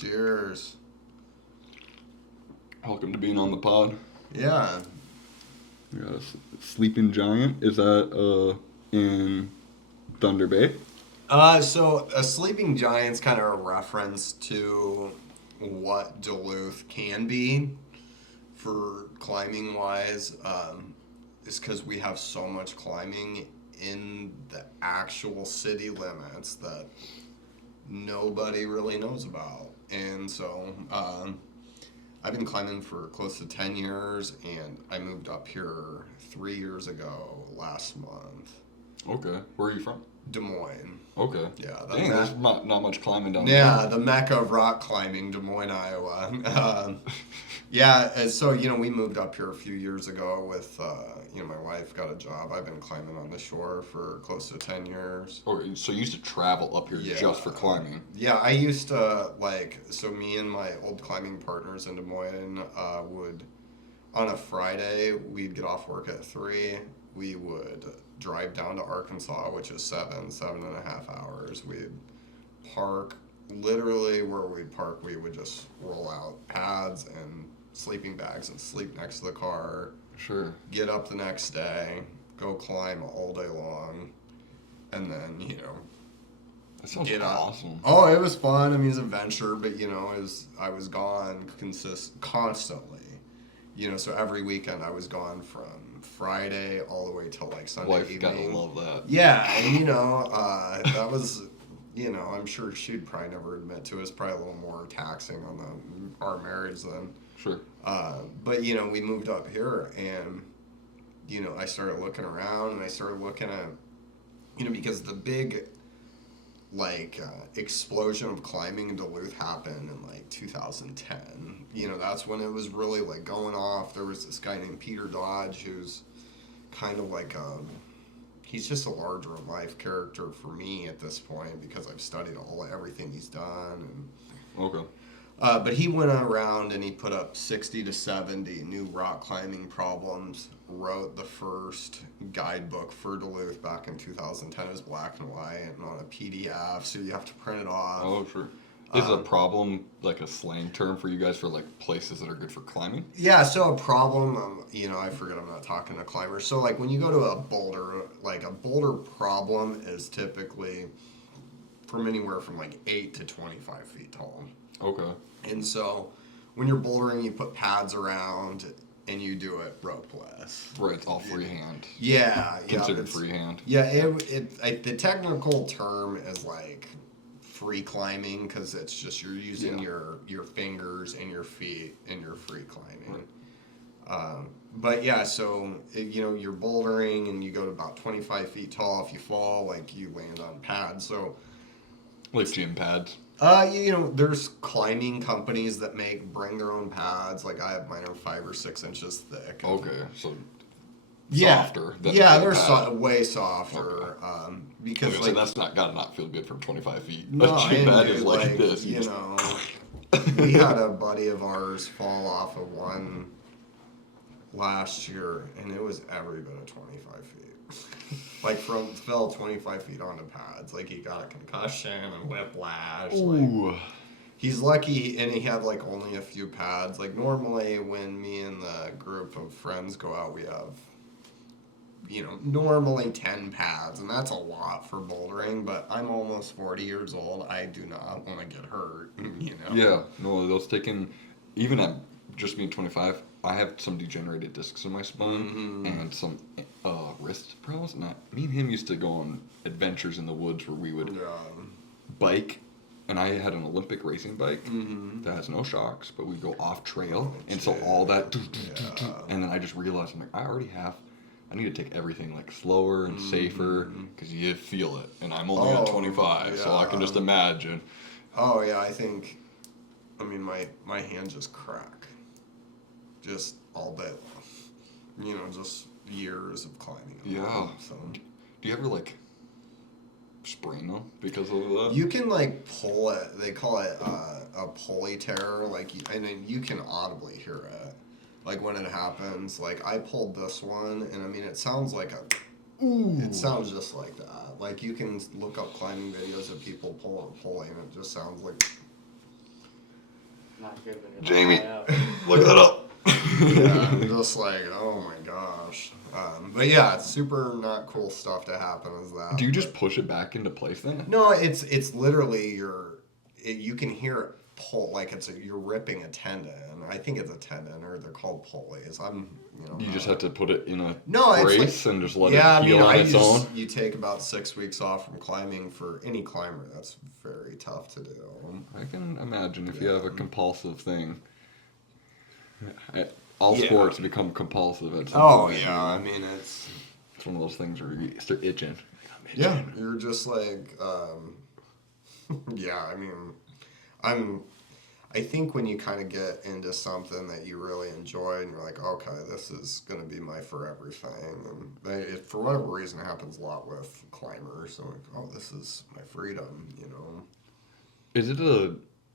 Cheers. Welcome to being on the pod. Yeah. Yeah, Sleeping Giant, is that in Thunder Bay? So a sleeping giant's kind of a reference to what Duluth can be for climbing wise. Is because we have so much climbing in the actual city limits that nobody really knows about. And so I've been climbing for close to 10 years, and I moved up here 3 years ago last month. Okay. Where are you from? Des Moines. Okay. Yeah, Dang, there's not much climbing down yeah, there. the mecca of rock climbing, Des Moines, Iowa. Yeah, and so we moved up here a few years ago with my wife got a job. I've been climbing on the shore for close to 10 years. Oh, so you used to travel up here just for climbing? Yeah, I used to so me and my old climbing partners in Des Moines would on a Friday we'd get off work at 3. We would drive down to Arkansas, which is 7.5 hours. We'd park literally where we'd park. We would just roll out pads and sleeping bags and sleep next to the car. Sure. Get up the next day, go climb all day long, and then That sounds awesome. Oh, it was fun. I mean, it was an adventure, but I was gone constantly. So every weekend I was gone from Friday all the way till Sunday Wife evening. gotta love that. Yeah, and that was, I'm sure she'd probably never admit to it. It's probably a little more taxing on our marriage than. Sure. But we moved up here, and I started looking around, and I started looking at, because the big explosion of climbing in Duluth happened in 2010. That's when it was really going off. There was this guy named Peter Dodge who's kind of he's just a larger in life character for me at this point because I've studied everything he's done. Okay. But he went around and he put up 60 to 70 new rock climbing problems, wrote the first guidebook for Duluth back in 2010. It was black and white and on a PDF, so you have to print it off. Oh, sure. Is a problem a slang term for you guys for places that are good for climbing? Yeah, so a problem, I forget I'm not talking to climbers. So when you go to a boulder, a boulder problem is typically from anywhere from 8 to 25 feet tall. Okay. And so when you're bouldering, you put pads around and you do it ropeless. Right, it's all freehand. Yeah. Considered freehand. Yeah, the technical term is free climbing because it's just you're using your fingers and your feet and you're free climbing. Right. But yeah, so you're bouldering and you go to about 25 feet tall. If you fall, you land on pads. So gym pads. There's climbing companies that bring their own pads. I have mine are 5 or 6 inches thick. Okay, so softer. Than they're way softer. Okay. Because so that's gotta not feel good from 25 feet. No, a gym pad is this. We had a buddy of ours fall off of one last year, and it was every bit of 25 feet. Fell 25 feet onto pads. He got a concussion and whiplash. Ooh. He's lucky, and he had only a few pads. Normally, when me and the group of friends go out, we have, normally 10 pads, and that's a lot for bouldering. But I'm almost 40 years old. I do not want to get hurt. Yeah, no, those taking even at just being 25. I have some degenerated discs in my spine and some wrist problems. And me and him used to go on adventures in the woods where we would bike. And I had an Olympic racing bike that has no shocks, but we'd go off trail. And so all that, and then I just realized, I need to take everything slower and safer because you feel it. And I'm only at 25, so I can just imagine. Oh, yeah, my hands just crack. Just all day long. Just years of climbing. Yeah. So. Do you ever sprain them because of that? You can pull it. They call it a pulley tear. And then you can audibly hear it. When it happens. I pulled this one, and it sounds like a. Ooh. It sounds just like that. You can look up climbing videos of people pulling, and it just sounds like. Not good when you're Jamie. high up. Look that up. Yeah, I'm just like, oh my gosh. But yeah, it's super not cool stuff to happen as that. Do you just push it back into place then? No, it's literally you can hear it pull like you're ripping a tendon. I think it's a tendon, or they're called pulleys. You just have to put it in a No, it's brace and just let yeah, it heal on its own. You take about 6 weeks off from climbing for any climber. That's very tough to do. I can imagine if you have a compulsive thing. All sports become compulsive at some Oh point. yeah, I mean it's one of those things where you start itching. yeah, you're just like yeah. I mean, I think when you kind of get into something that you really enjoy and you're like, okay, this is going to be my forever thing. And for whatever reason, it happens a lot with climbers. So, like, oh, this is my freedom, you know? Is it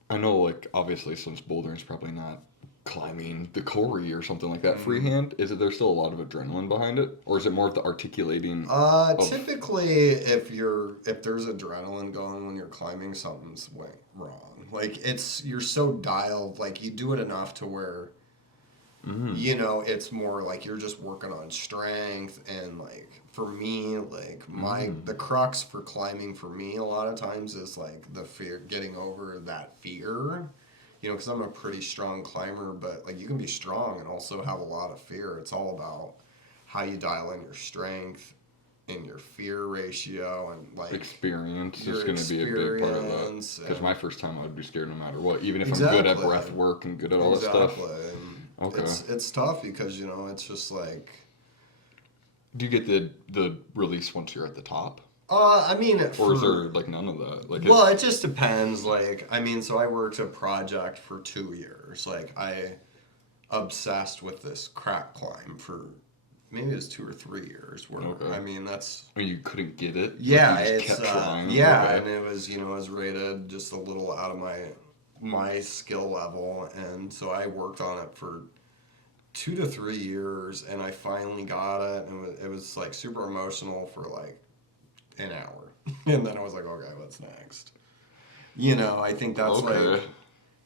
I know, like, obviously, since bouldering's probably not climbing the Corey or something like that freehand, there's still a lot of adrenaline behind it? Or is it more of the articulating? Typically, if there's adrenaline going when you're climbing, something's wrong. Like you're so dialed, like you do it enough to where, you know, it's more like you're just working on strength. And like for me, like the crux for climbing for me a lot of times is like the fear, getting over that fear. You know, because I'm a pretty strong climber, but like you can be strong and also have a lot of fear. It's all about how you dial in your strength and your fear ratio and like experience is going to be a big part of that. Because my first time, I would be scared no matter what, even if I'm good at breath work and good at all that stuff. Okay, it's tough because you know it's just like. Do you get the release once you're at the top? I mean, or is there like none of that? Like, well, it just depends. Like, I mean, so I worked a project for 2 years. Like, I obsessed with this crack climb for maybe it was 2 or 3 years. Where I mean, that's. I mean, you couldn't get it. Yeah, like you just kept trying. Yeah, and it was it was rated just a little out of my skill level, and so I worked on it for 2 to 3 years, and I finally got it, and it was like super emotional for like an hour. And then I was like, okay, what's next? You know, I think that's like,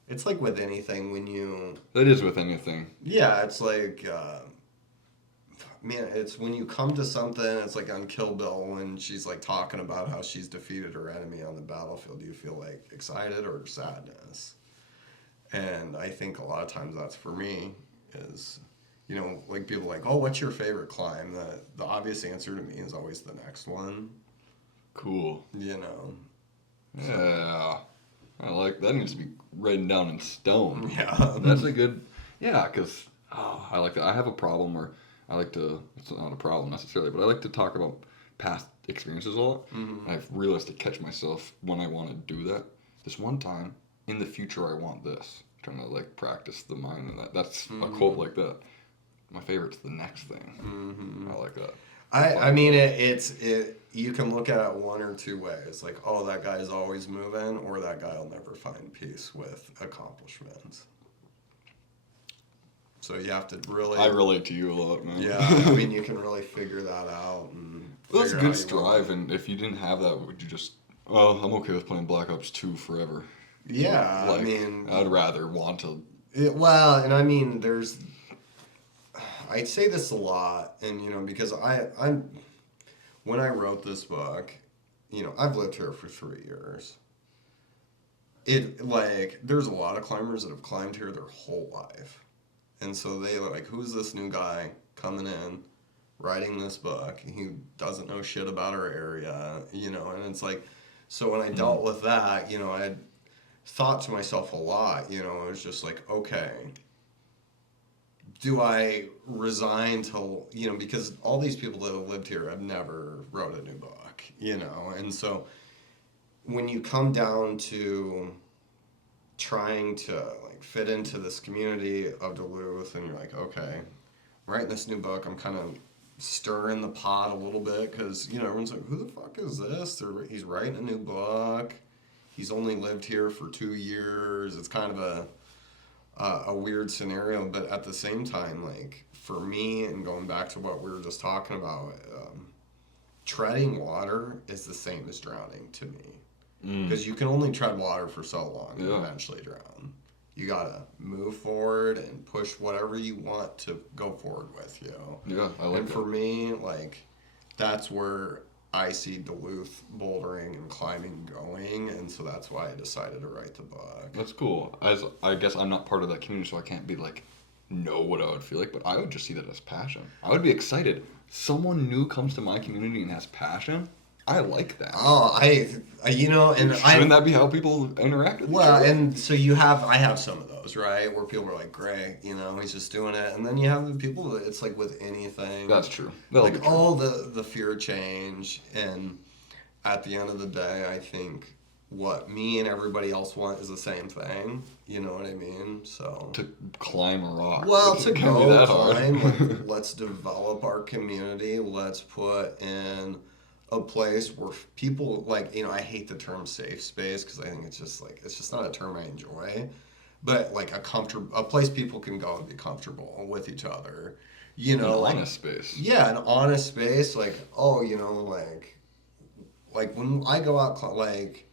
it's like with anything when you... That is with anything. Yeah, it's like, man, it's when you come to something, it's like on Kill Bill when she's like talking about how she's defeated her enemy on the battlefield. Do you feel like excited or sadness? And I think a lot of times that's for me is... You know, like people like, oh, what's your favorite climb? The obvious answer to me is always the next one. Cool. You know. Yeah. I like that. Needs to be written down in stone. Yeah. That's a good. Yeah, because I like that. I have a problem where I like to. It's not a problem necessarily, but I like to talk about past experiences a lot. Mm-hmm. I've realized to catch myself when I want to do that. This one time in the future, I want this. I'm trying to like practice the mind and that. That's a quote like that. My favorite's the next thing. Mm-hmm. I like that. I mean, it's you can look at it one or two ways. Like, oh, that guy's always moving, or that guy will never find peace with accomplishments. So you have to really... I relate to you a lot, man. Yeah, I mean, you can really figure that out. Well, that's a good strive, and if you didn't have that, would you just... Well, I'm okay with playing Black Ops 2 forever. Yeah, like, I mean... I'd rather want to... Well, and I mean, there's... I say this a lot, and, you know, because I'm... When I wrote this book, you know, I've lived here for 3 years. There's a lot of climbers that have climbed here their whole life. And so they like, who's this new guy coming in, writing this book? He doesn't know shit about our area, you know? And it's like, so when I dealt with that, you know, I had thought to myself a lot, you know, it was just like, okay, do I resign to, you know, because all these people that have lived here have never wrote a new book, you know? And so when you come down to trying to like fit into this community of Duluth and you're like, okay, writing this new book, I'm kind of stirring the pot a little bit because, you know, everyone's like, who the fuck is this? He's writing a new book. He's only lived here for 2 years. It's kind of a weird scenario, but at the same time, like for me, and going back to what we were just talking about, treading water is the same as drowning to me, because you can only tread water for so long and eventually drown. you gotta move forward and push whatever you want to go forward with, you know. Yeah, I like And that. for me, like, that's where I see Duluth bouldering and climbing going, and so that's why I decided to write the book. That's cool. As I guess I'm not part of that community, so I can't be like know what I would feel like, but I would just see that as passion. I would be excited. Someone new comes to my community and has passion. I like that. Oh, you know, and Shouldn't that be how people interact with each well, other? and so I have some of those, right, where people are like, great, you know, he's just doing it, and then you have the people that it's like with anything. That's true. That'll be Like true. all the fear of change, and at the end of the day, I think what me and everybody else want is the same thing. You know what I mean? So To climb a rock. well, Which to can't be go that climb, hard. let's develop our community. Let's put in a place where people like, you know, I hate the term safe space because I think it's just like it's just not a term I enjoy, but like a place people can go and be comfortable with each other. You know, An like honest space. yeah, an honest space. Like oh, you know, like when I go out, like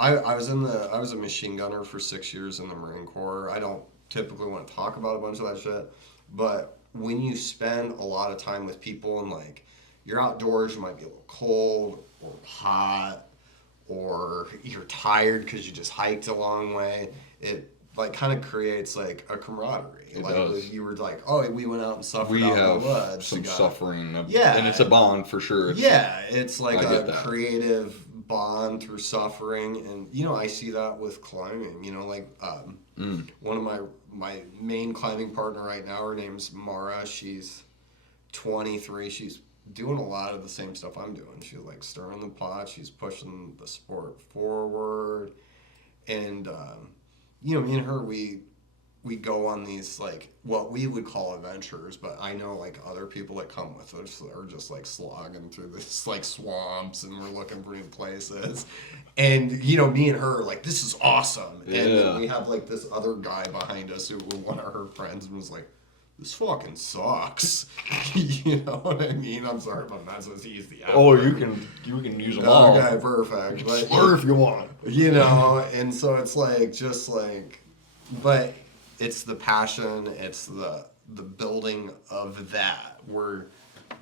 I was I was a machine gunner for 6 years in the Marine Corps. I don't typically want to talk about a bunch of that shit, but when you spend a lot of time with people and like you're outdoors, you might be a little cold or hot, or you're tired because you just hiked a long way. It like kind of creates like a camaraderie. It like does. you were like, oh, we went out and suffered We out in have the woods some together. suffering. Yeah. And it's a bond for sure. Yeah, it's like I get a that. creative bond through suffering, and you know I see that with climbing. You know, like one of my main climbing partner right now, her name's Mara. She's 23. She's doing a lot of the same stuff I'm doing. She's like stirring the pot. She's pushing the sport forward, and you know, me and her we go on these like what we would call adventures, but I know like other people that come with us are just like slogging through this like swamps, and we're looking for new places. And you know, me and her are like, this is awesome. And then Yeah. we have like this other guy behind us who was one of her friends and was like, this fucking sucks. You know what I mean? I'm sorry if I'm not supposed to use the F Oh, word. you can use them all. Okay, perfect. But Slur if you want. you know, and so it's like just like, but it's the passion, it's the building of that where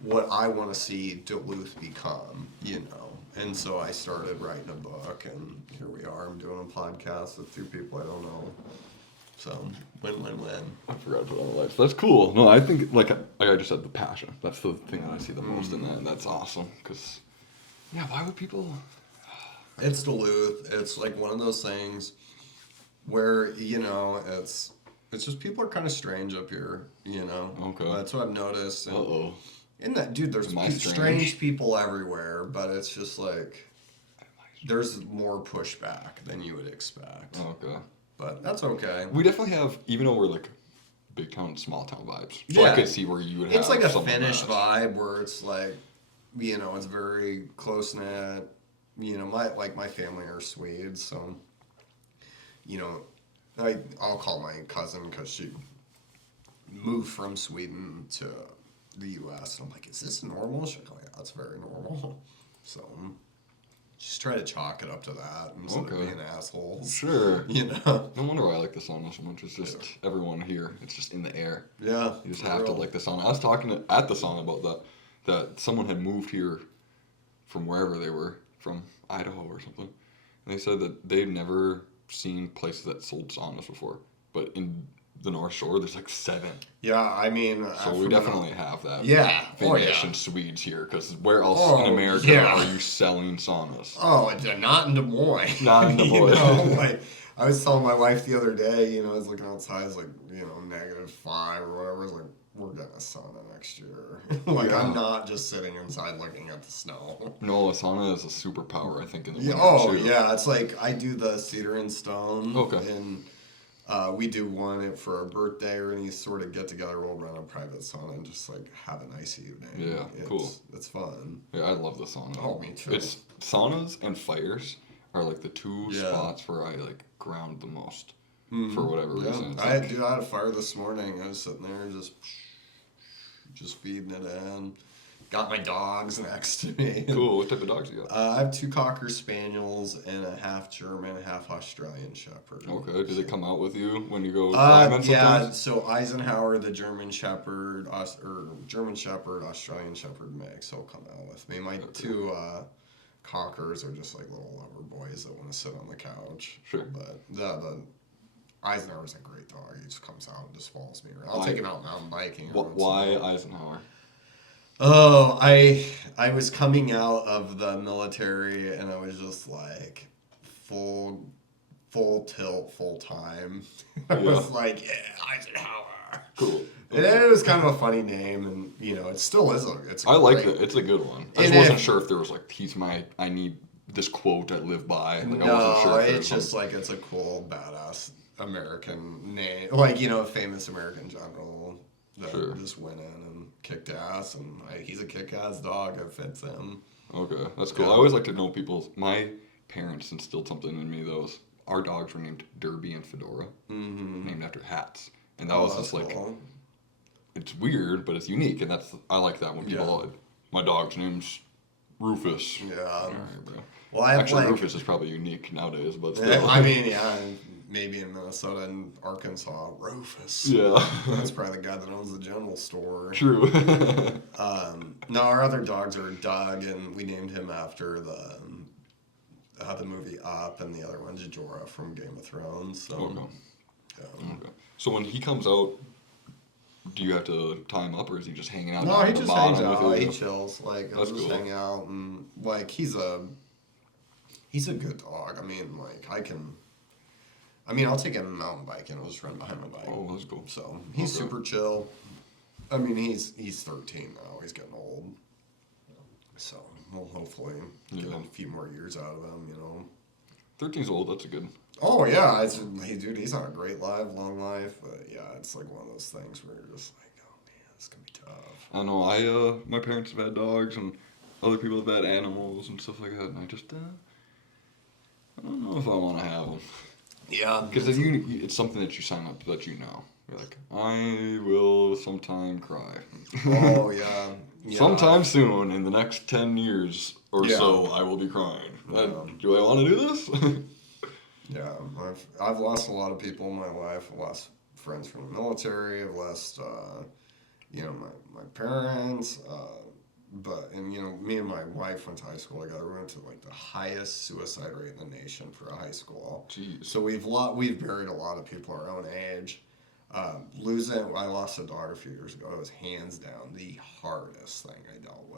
what I want to see Duluth become, you know. And so I started writing a book, and here we are. I'm doing a podcast with two people I don't know. So win. I forgot to put on the lights. That's cool. No, I think like I just said, the passion. That's the thing that I see the most in that, and that's awesome. Cause yeah, why would people? It's Duluth. It's like one of those things where you know it's just people are kind of strange up here. You know. Okay. That's what I've noticed. And, Uh-oh. and that dude, there's Am I strange people everywhere, but it's just like there's more pushback than you would expect. Okay. But that's okay. We definitely have, even though we're like big town, small town vibes. So Yeah. I could see where you would have. It's like a some of Finnish that. vibe where it's like, you know, it's very close knit. You know, my family are Swedes, so you know, I'll call my cousin because she moved from Sweden to the U.S. and I'm like, is this normal? She's like, oh yeah, that's very normal. So just try to chalk it up to that instead of Okay. being assholes. Sure. You know? No wonder why I like the sauna so much. It's just everyone here. It's just in the air. Yeah. You just for have to real. like the sauna. I was talking at the sauna about that someone had moved here from wherever they were, from Idaho or something. And they said that they'd never seen places that sold saunas before. But in the North Shore, there's like 7. Yeah, I mean. So we definitely have that. Yeah. Oh, Finnish yeah. and Swedes here, because where else Oh, in America yeah. are you selling saunas? Oh, not in Des Moines. Not in Des You Moines. know, like, I was telling my wife the other day, you know, I was looking outside, it's like, you know, -5 or whatever. I was like, we're getting a sauna next year. Like, Yeah. I'm not just sitting inside looking at the snow. No, a sauna is a superpower, I think, in the Yeah, winter, too. yeah, it's like I do the Cedar and Stone. Okay. And we do one for our birthday or any sort of get together. We'll run a private sauna and just like have a nice evening. Yeah, cool. It's fun. Yeah, I love the sauna. Oh, me too. It's saunas and fires are like the 2 Yeah. spots where I like ground the most for whatever Yeah, reason. It's I like, had a fire this morning. I was sitting there just feeding it in. got my dogs next to me. Cool. What type of dogs do you have? I have two Cocker Spaniels and a half German, half Australian Shepherd. Okay. Do they come out with you when you go Yeah, climbing sometimes? so Eisenhower, the German Shepherd, German Shepherd, Australian Shepherd mix, he'll come out with me. My two Cockers are just like little lover boys that want to sit on the couch. Sure. But the Eisenhower's a great dog. He just comes out and just follows me around. I'll take him out mountain biking. Why Eisenhower? Oh, I was coming out of the military and I was just like full tilt, full time. I was like, yeah, Eisenhower. Cool. And it was kind of a funny name, and it still is I like it. It's a good one. I just wasn't sure if there was like I need this quote I live by. Like, I wasn't sure if it's just like it's a cool, badass American name, like a famous American general that just went in and kicked ass, and he's a kick-ass dog. It fits him. Okay, that's cool. I always like to know my parents instilled something in me. Our dogs were named Derby and Fedora, named after hats, and that was just like. Cool. It's weird, but it's unique, and I like that when people. My dog's name's Rufus. Yeah. All right, bro. Well, actually, Rufus is probably unique nowadays, but still. I mean, yeah, maybe in Minnesota and Arkansas, Rufus. Yeah. That's probably the guy that owns the general store. True. No, our other dogs are Doug, and we named him after the movie Up, and the other one's Jorah from Game of Thrones. So. Okay. Okay. So when he comes out. Do you have to tie him up, or is he just hanging out? No, he just hangs out. He chills. That's just cool. hang out, and he's a good dog. I mean, I'll take him mountain biking. I'll just run behind my bike. Oh, that's cool. So he's super chill. I mean, he's 13 now. He's getting old. So we'll hopefully get a few more years out of him. 13's old. That's a good. Oh yeah, dude, he's on a great long life. But yeah, it's like one of those things where you're just like, oh man, it's gonna be tough. I know. My parents have had dogs, and other people have had animals and stuff like that, and I just, I don't know if I want to have them. Yeah, because it's something that you sign up that You're like, I will sometime cry. Oh yeah. Sometime soon, in the next 10 years or so, I will be crying. Do I want to do this? Yeah, I've lost a lot of people in my life. I've lost friends from the military. I've lost, my parents. Me and my wife went to high school together. We went to like the highest suicide rate in the nation for a high school. Jeez. So we've buried a lot of people our own age. I lost a daughter a few years ago. It was hands down the hardest thing I dealt with.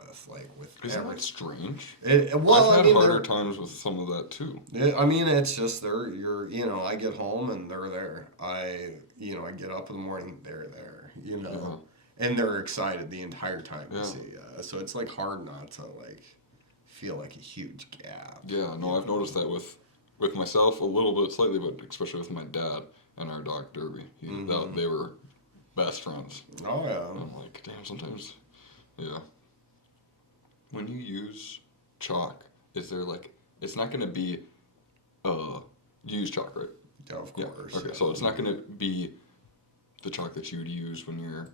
Isn't that strange? I've had harder times with some of that too. It's just I get home and they're there. I get up in the morning, they're there. And they're excited the entire time to see you. So it's like hard not to feel like a huge gap. Yeah, no, I've noticed that with myself a little bit slightly, but especially with my dad. And our dog Derby, they were best friends. Oh yeah. And I'm like, damn. Sometimes, yeah. When you use chalk, is there it's not going to be, you use chalk, right? Yeah, of course. Yeah. Okay, so it's not going to be the chalk that you would use when you're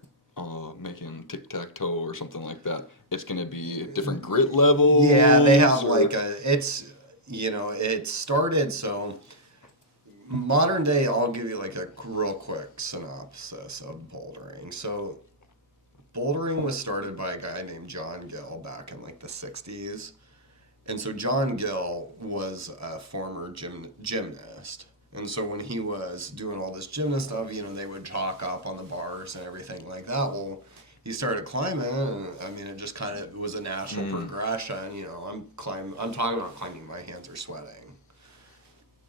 making tic-tac-toe or something like that. It's going to be different grit levels. Yeah, they have it started so. Modern day, I'll give you a real quick synopsis of bouldering. So, bouldering was started by a guy named John Gill back in the 60s. And so John Gill was a former gymnast. And so when he was doing all this gymnast stuff, they would chalk up on the bars and everything like that. Well, he started climbing, and it just kind of was a natural progression. I'm talking about climbing, my hands are sweating.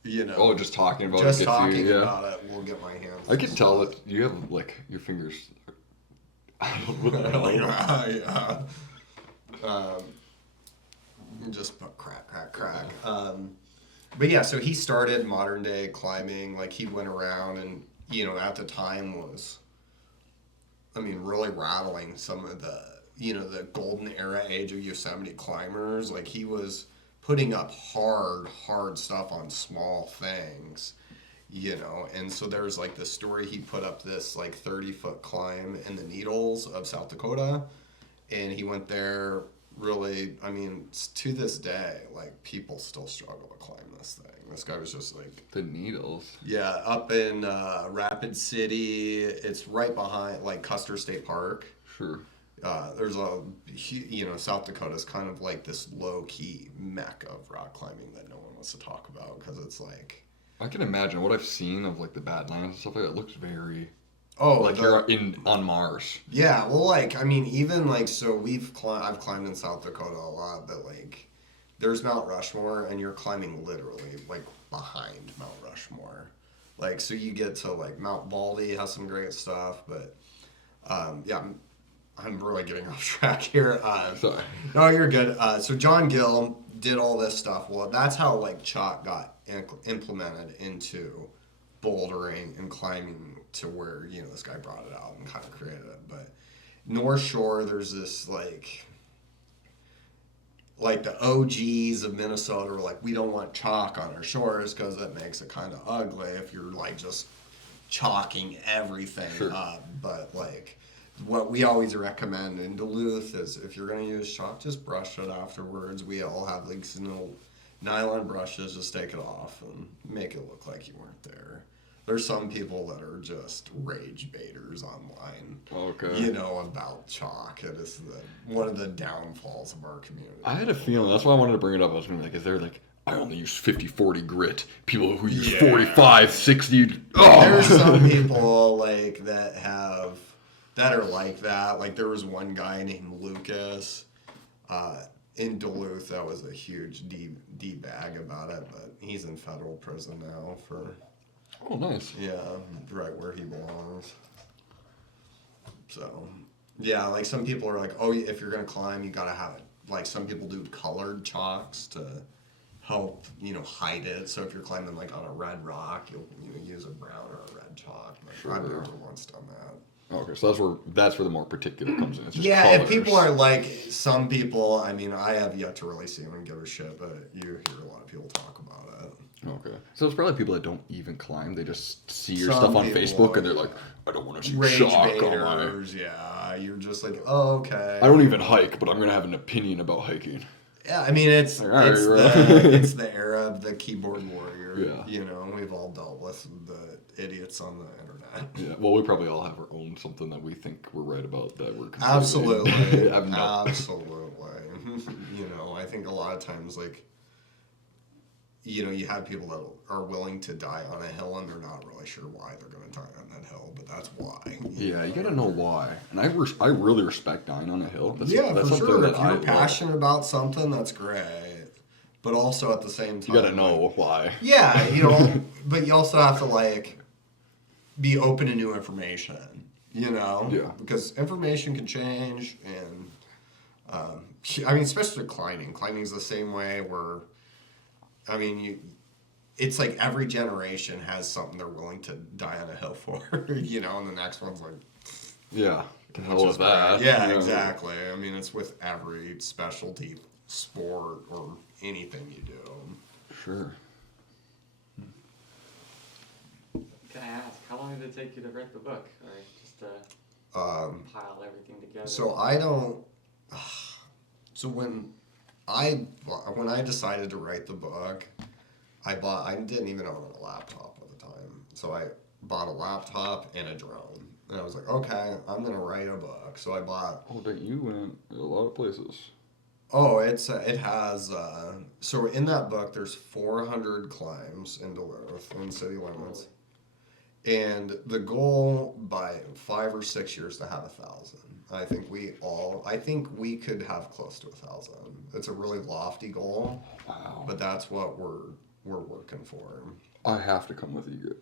Just talking about it. About it will get my hands. I can tell that you have your fingers. I don't know. Yeah. Just crack. But yeah, so he started modern day climbing. He went around and at the time was, really rattling some of the golden era age of Yosemite climbers. He was putting up hard stuff on small things, and so there's this story he put up this 30-foot climb in the Needles of South Dakota, and he went there. Really, I mean, to this day, like people still struggle to climb this thing. This guy was just like, The needles. yeah, up in Rapid City. It's right behind like Custer State Park. Sure. There's South Dakota's kind of like this low key mecca of rock climbing that no one wants to talk about because it's like, I can imagine what I've seen of like the Badlands and stuff like that. It looks very oh, like you're on Mars. yeah, well, like I mean, even like so I've climbed in South Dakota a lot, but like there's Mount Rushmore, and you're climbing literally like behind Mount Rushmore, like so you get to like Mount Baldy has some great stuff, but yeah, I'm really getting off track here. Sorry. No, you're good. So John Gill did all this stuff. Well, that's how like chalk got implemented into bouldering and climbing to where this guy brought it out and kind of created it. But North Shore, there's this like the OGs of Minnesota were like, we don't want chalk on our shores because it makes it kind of ugly if you're like just chalking everything Sure. up. But like what we always recommend in Duluth is if you're going to use chalk, just brush it afterwards. We all have like little nylon brushes, just take it off and make it look like you weren't there. There's some people that are just rage baiters online, Okay. about chalk. It is one of the downfalls of our community. I had a feeling. That's why I wanted to bring it up. I was going to be like, is there like, I only use 50-40 grit. People who use 45, 60. Oh! There's some people like that are like that. Like there was one guy named Lucas in Duluth that was a huge D-bag about it, but he's in federal prison now for... Oh, nice. Yeah, right where he belongs. So, yeah, like some people are like, oh, if you're going to climb, you got to have it. Like some people do colored chalks to help, hide it. So if you're climbing like on a red rock, you'll use a brown or a red chalk. Like, Sure. I've never once done that. Okay, so that's where the more particular comes in. It's just Yeah, if colors. people are like, some people, I mean, I have yet to really see them and give a shit, but you hear a lot of people talk about it. Okay. So it's probably people that don't even climb. They just see your Some stuff on people Facebook and they're are, like, I don't want to see Rage chalk on my... baiters, yeah. You're just like, oh, okay. I don't even hike, but I'm going to have an opinion about hiking. Yeah, I mean, it's All right, it's bro. it's the era of the keyboard warrior. Yeah. We've all dealt with the idiots on the internet. Yeah, well, we probably all have our own something that we think we're right about that we're completely... Absolutely, have no- absolutely. I think a lot of times, like, you have people that are willing to die on a hill and they're not really sure why they're going to die on that hill, but that's why. Yeah, you gotta know why. And I really respect dying on a hill. That's For something sure. that If you're love. passionate about something, that's great. But also at the same time, You gotta know why. yeah, but you also have to like be open to new information, Yeah. because information can change, and I mean, especially climbing. Climbing is the same way. Where, I mean, it's like every generation has something they're willing to die on a hill for, and the next one's like, Yeah. To which hell is with that. great. Yeah, you know. exactly. I mean, it's with every specialty sport or anything you do. Sure. Can I ask, how long did it take you to write the book, or just to pile everything together? So I don't. So when I decided to write the book, I didn't even own a laptop at the time. So I bought a laptop and a drone, and I was like, okay, I'm gonna write a book. So I bought. Oh, that you went a lot of places. Oh, it has. So in that book, there's 400 climbs in Duluth in city limits. And the goal by 5 or 6 years to have 1,000. I think we could have close to 1,000. It's a really lofty goal, Wow. but that's what we're working for. I have to come with you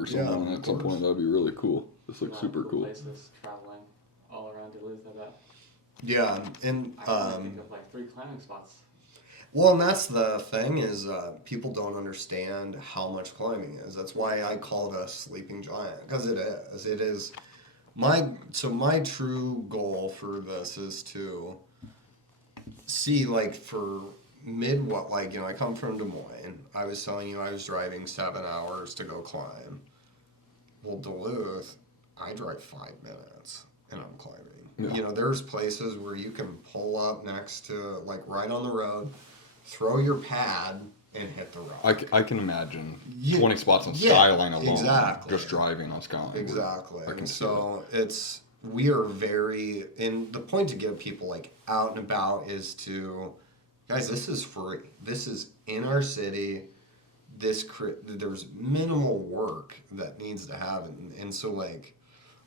or Yeah, someone of at some course. point. That'd be really cool. This A looks lot of super cool. Places traveling all around Duluth, I bet. Yeah, and I can only think of like 3 climbing spots. well, and that's the thing is people don't understand how much climbing is. That's why I call it a sleeping giant, because it is. It is my true goal for this is to see like for I come from Des Moines. I was telling you I was driving 7 hours to go climb. Well, Duluth, I drive 5 minutes. and I'm climbing. Yeah. You know, there's places where you can pull up next to, like, right on the road, throw your pad, and hit the rock. I can imagine Yeah, 20 spots on yeah, Skyline alone. exactly. Just driving on Skyline. Exactly. I can And see so we are very, and the point to get people, like, out and about is to, guys, this is free. This is in our city. There's minimal work that needs to happen. And so, like,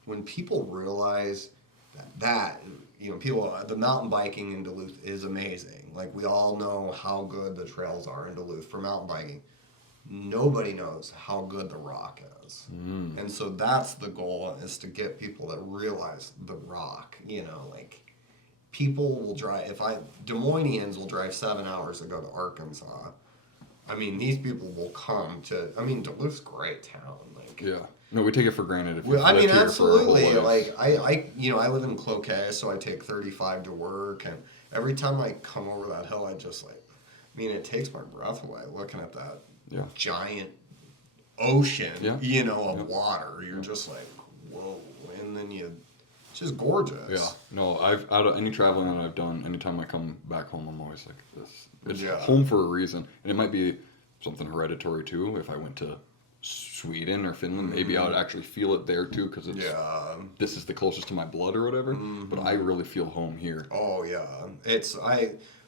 when people realize that you know, people, the mountain biking in Duluth is amazing. Like, we all know how good the trails are in Duluth for mountain biking. Nobody knows how good the rock is. And so that's the goal, is to get people that realize the rock. You know, like, people will drive, Des Moinesians will drive 7 hours to go to Arkansas. I mean, these people will come to, I mean, Duluth's a great town. Like, Yeah. No, we take it for granted if you well, I mean, lived here for our whole absolutely. lives. Like, I live in Cloquet, so I take 35 to work, and every time I come over that hill, I just, like, I mean, it takes my breath away looking at that giant ocean, you know, of water. You're just like, whoa, and then it's just gorgeous. Yeah. No, out of any traveling that I've done, anytime I come back home, I'm always like, it's home for a reason. And it might be something hereditary too. If I went to Sweden or Finland, maybe I would actually feel it there too, because this is the closest to my blood or whatever. But I really feel home here. Oh yeah,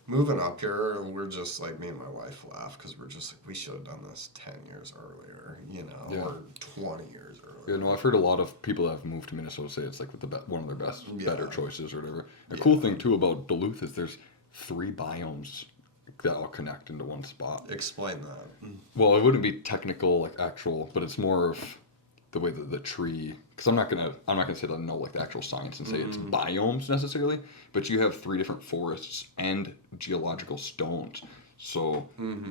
moving up here. We're just like, me and my wife laugh because we're just like, we should have done this 10 years earlier, you know, or 20 years earlier. Yeah, no, I've heard a lot of people that have moved to Minnesota say it's like one of their better choices or whatever. The cool thing too about Duluth is there's 3 biomes that all connect into one spot. Explain that. Well, it wouldn't be technical, like actual, but it's more of the way that the tree. Because I'm not gonna say that I know like the actual science and say it's biomes necessarily, but you have 3 different forests and geological stones. So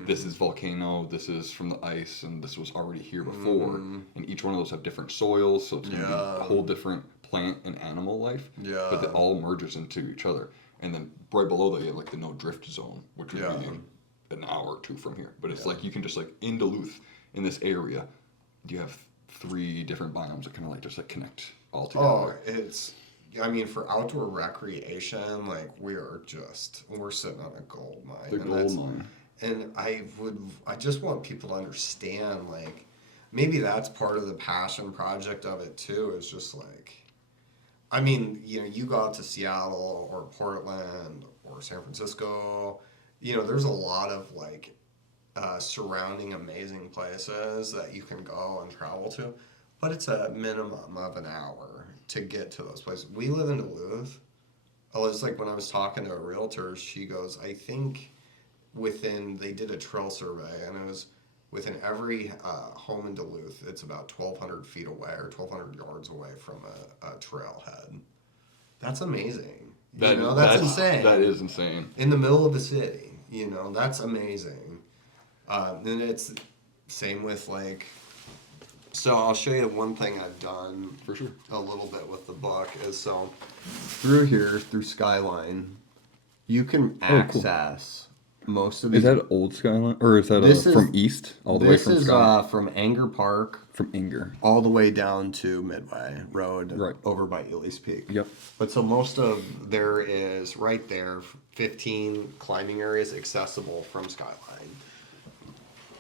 this is volcano, this is from the ice, and this was already here before. And each one of those have different soils, so it's gonna be a whole different plant and animal life. Yeah. But it all merges into each other. And then right below that, you have like the no drift zone, which would be an hour or 2 from here. But it's like you can just like in Duluth, in this area, you have 3 different biomes that kind of like just like connect all together. Oh, I mean, for outdoor recreation, like, we're sitting on a gold mine. The gold mine. And I just want people to understand, like, maybe that's part of the passion project of it too, is just like, I mean, you know, you go out to Seattle or Portland or San Francisco, you know, there's a lot of, like, surrounding amazing places that you can go and travel to, but it's a minimum of an hour to get to those places. We live in Duluth. It's like when I was talking to a realtor, she goes, I think they did a trail survey, and it was within every home in Duluth, it's about 1,200 feet away or 1,200 yards away from a trailhead. That's amazing. That's insane. That is insane. In the middle of the city, you know, that's amazing. And it's same with, like, so I'll show you one thing I've done For sure. a little bit with the book is, so through Skyline, you can access most of these. Is that old Skyline, or is that from east all the way from Skyline? This is from Anger Park. From Anger. All the way down to Midway Road, over by Ely's Peak. Yep. But so there is right there 15 climbing areas accessible from Skyline.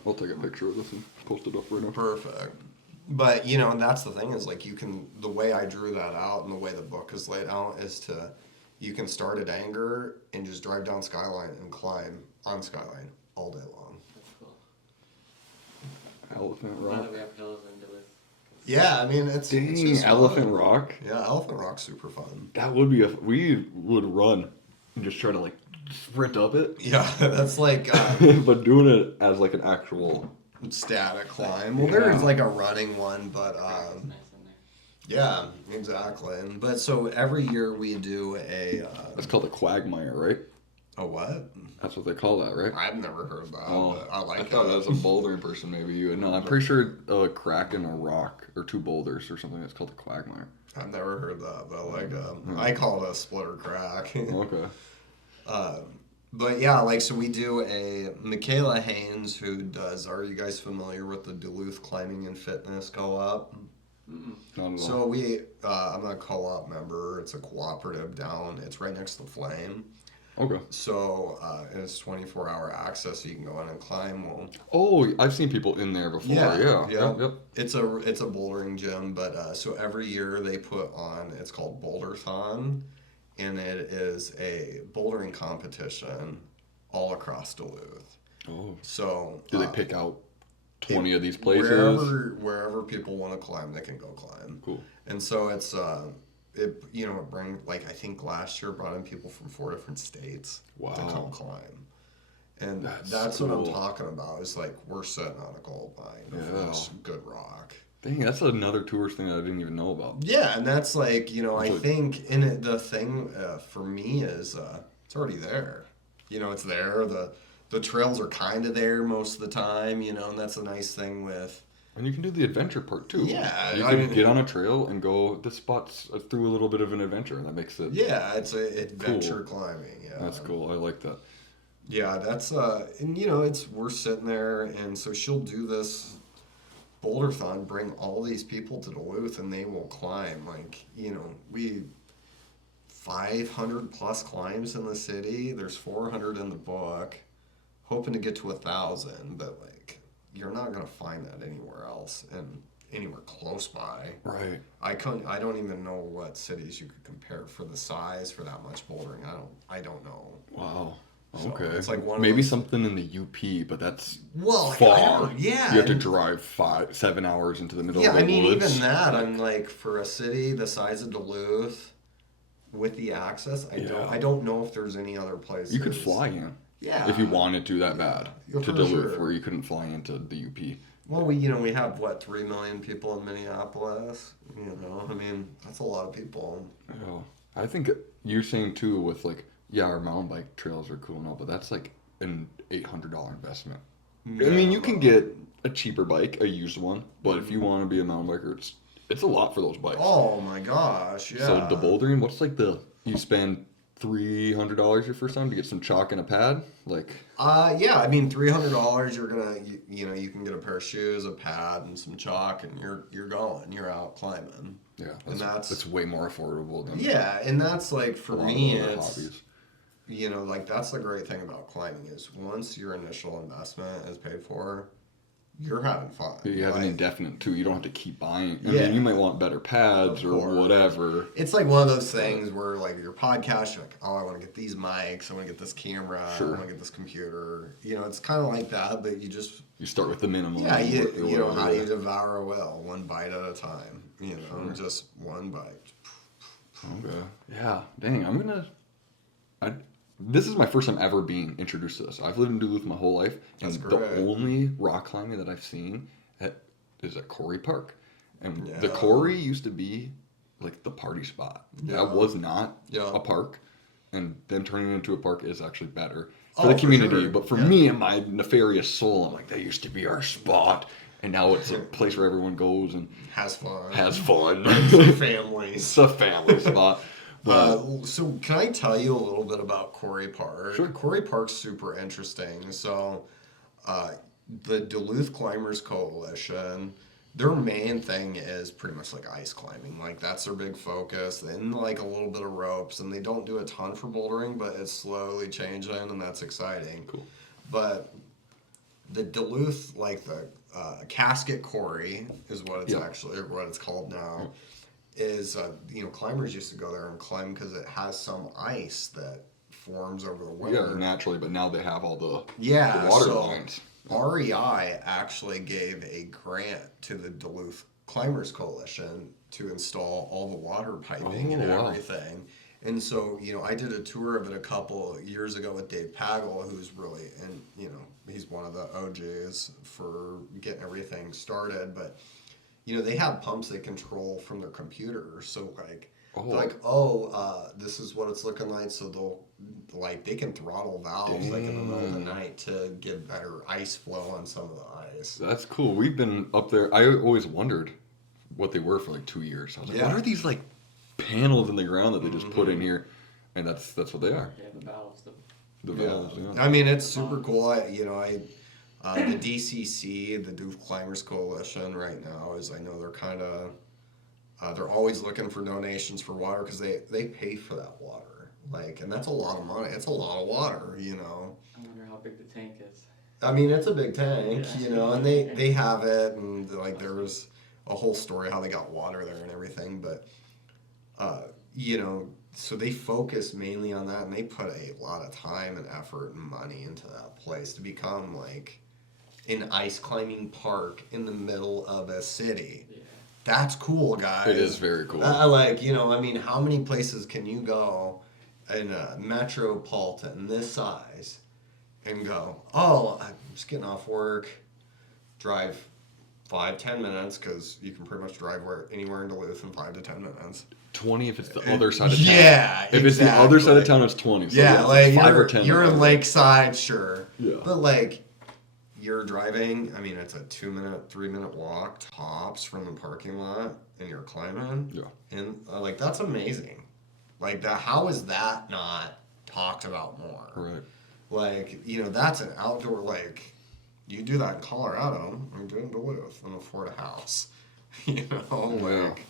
I'll take a picture of this and post it up right now. Perfect. But, you know, and that's the thing is, like, the way I drew that out and the way the book is laid out is you can start at Anger and just drive down Skyline and climb on Skyline all day long. That's cool. Elephant Glad Rock. that we have hills in Duluth. Yeah, I mean, it's just Elephant fun. Rock. Yeah, Elephant Rock's super fun. That would be we would run and just try to like sprint up it. Yeah, that's like but doing it as like an actual static climb. Well, there is like a running one, but Nice in there. yeah, exactly. But so every year we do a It's called a quagmire, right? a what? That's what they call that, right? I've never heard that. Oh, But I like I it. thought as a bouldering person, maybe you would know. I'm pretty sure a crack in a rock or 2 boulders or something that's called a quagmire. I've never heard that, but like I call it a splitter crack. Okay. But yeah, like, so we do a Michaela Haynes, who are you guys familiar with the Duluth Climbing and Fitness Co-op? Not at all. So I'm a co-op member. It's a cooperative down. It's right next to the Flame. Okay. So it's 24-hour access. So you can go in and climb. Well, Oh, I've seen people in there before. Yeah. Yep. It's a bouldering gym, but so every year they put on. It's called Boulderthon, and it is a bouldering competition all across Duluth. Oh. So Do they pick out 20 of these places? Wherever people want to climb, they can go climb. Cool. And so it brings, like, I think last year brought in people from 4 different states to come climb. And that's cool. what I'm talking about. It's like we're sitting on a gold mine of just good rock. Dang, that's another tourist thing I didn't even know about. Yeah, and that's like, I think the thing for me is it's already there. It's there. The trails are kind of there most of the time, and that's a nice thing with... And you can do the adventure part too. Yeah. You can get on a trail and go this spot's through a little bit of an adventure, and that makes it... Yeah, it's adventure climbing. Yeah. That's cool. I like that. Yeah, that's... and, we're sitting there, and so she'll do this Boulderthon, bring all these people to Duluth, and they will climb. Like, we... 500 plus climbs in the city. There's 400 in the book. Hoping to get to 1,000, but like you're not gonna find that anywhere else and anywhere close by. Right. I don't even know what cities you could compare for the size for that much bouldering. I don't know. Wow. So Okay. it's like maybe something in the UP, but that's far. Yeah. You have to drive 7 hours into the middle of the woods. Even that, I'm like, for a city the size of Duluth with the access, I don't know if there's any other places. You could fly in. Yeah. If you wanted to that bad. Yeah, to Duluth, sure. where you couldn't fly into the UP. Well, we have, 3 million people in Minneapolis? I mean, that's a lot of people. Yeah. I think you're saying, too, with, like, our mountain bike trails are cool and all, but that's, like, an $800 investment. No. I mean, you can get a cheaper bike, a used one, but if you want to be a mountain biker, it's a lot for those bikes. Oh, my gosh, yeah. So the bouldering, what's, like, you spend $300 your first time to get some chalk and a pad, like. Yeah. I mean, $300. You're gonna, you can get a pair of shoes, a pad, and some chalk, and you're going. You're out climbing. Yeah, that's way more affordable than. Yeah, and that's like for me, it's hobbies. Like that's the great thing about climbing is once your initial investment is paid for, you're having fun. You have an indefinite too. You don't have to keep buying. I mean, you might want better pads or whatever. It's like one of those things where, like, your podcast, you're like, oh, I want to get these mics, I want to get this camera, I want to get this computer. It's kind of like that, but you start with the minimum. Yeah, how do you devour a whale? One bite at a time. Just one bite. Okay. Yeah. Dang. This is my first time ever being introduced to this. I've lived in Duluth my whole life, and the only rock climbing that I've seen is at Quarry Park. And the Quarry used to be like the party spot. Yeah. That was not a park, and then turning it into a park is actually better for the community. For sure. But for me and my nefarious soul, I'm like, that used to be our spot. And now it's a place where everyone goes and has fun. It's a family. It's a family spot. So can I tell you a little bit about Quarry Park? Sure. Quarry Park's super interesting. So the Duluth Climbers Coalition, their main thing is pretty much like ice climbing. Like that's their big focus. And like a little bit of ropes. And they don't do a ton for bouldering, but it's slowly changing and that's exciting. Cool. But the Duluth, like the Casket Quarry is what it's actually, or what it's called now. Is climbers used to go there and climb because it has some ice that forms over the winter. Yeah, naturally, but now they have all the water lines. REI actually gave a grant to the Duluth Climbers Coalition to install all the water piping and everything. And so, I did a tour of it a couple years ago with Dave Pagel, who's really, and he's one of the OGs for getting everything started, but they have pumps they control from their computer. So this is what it's looking like. So they can throttle valves like in the middle of the night to get better ice flow on some of the ice. That's cool. We've been up there. I always wondered what they were for like 2 years. I was like, what are these like panels in the ground that they just put in here? And that's what they are. Yeah, the valves. The valves, yeah. I mean, it's super cool. The DCC, the Duluth Climbers Coalition, right now I know they're kind of They're always looking for donations for water because they pay for that water. Like, and that's a lot of money. It's a lot of water, you know. I wonder how big the tank is. I mean, it's a big tank, Yeah. you know, and they have it, and like there was a whole story how they got water there and everything, but you know, so they focus mainly on that, and they put a lot of time and effort and money into that place to become like an ice climbing park in the middle of a city. Yeah. That's cool, guys. It is very cool. Like, you know, I mean, how many places can you go in a metropolitan this size and go, oh, I'm just getting off work, drive 5-10 minutes, because you can pretty much drive anywhere in Duluth in 5 to 10 minutes. 20 if it's the other side of town. Yeah, if it's the other side of town, it's 20. So yeah, it's like 5 or 10. you're in Lakeside, sure. Yeah. But like you're driving, I mean, it's a 2-minute, 3-minute walk tops from the parking lot, and you're climbing. Yeah. And like that's amazing. Like that, how is that not talked about more? Right. Like, you know, that's an outdoor, like you do that in Colorado, I'm doing Duluth and afford a house. You know, Yeah. like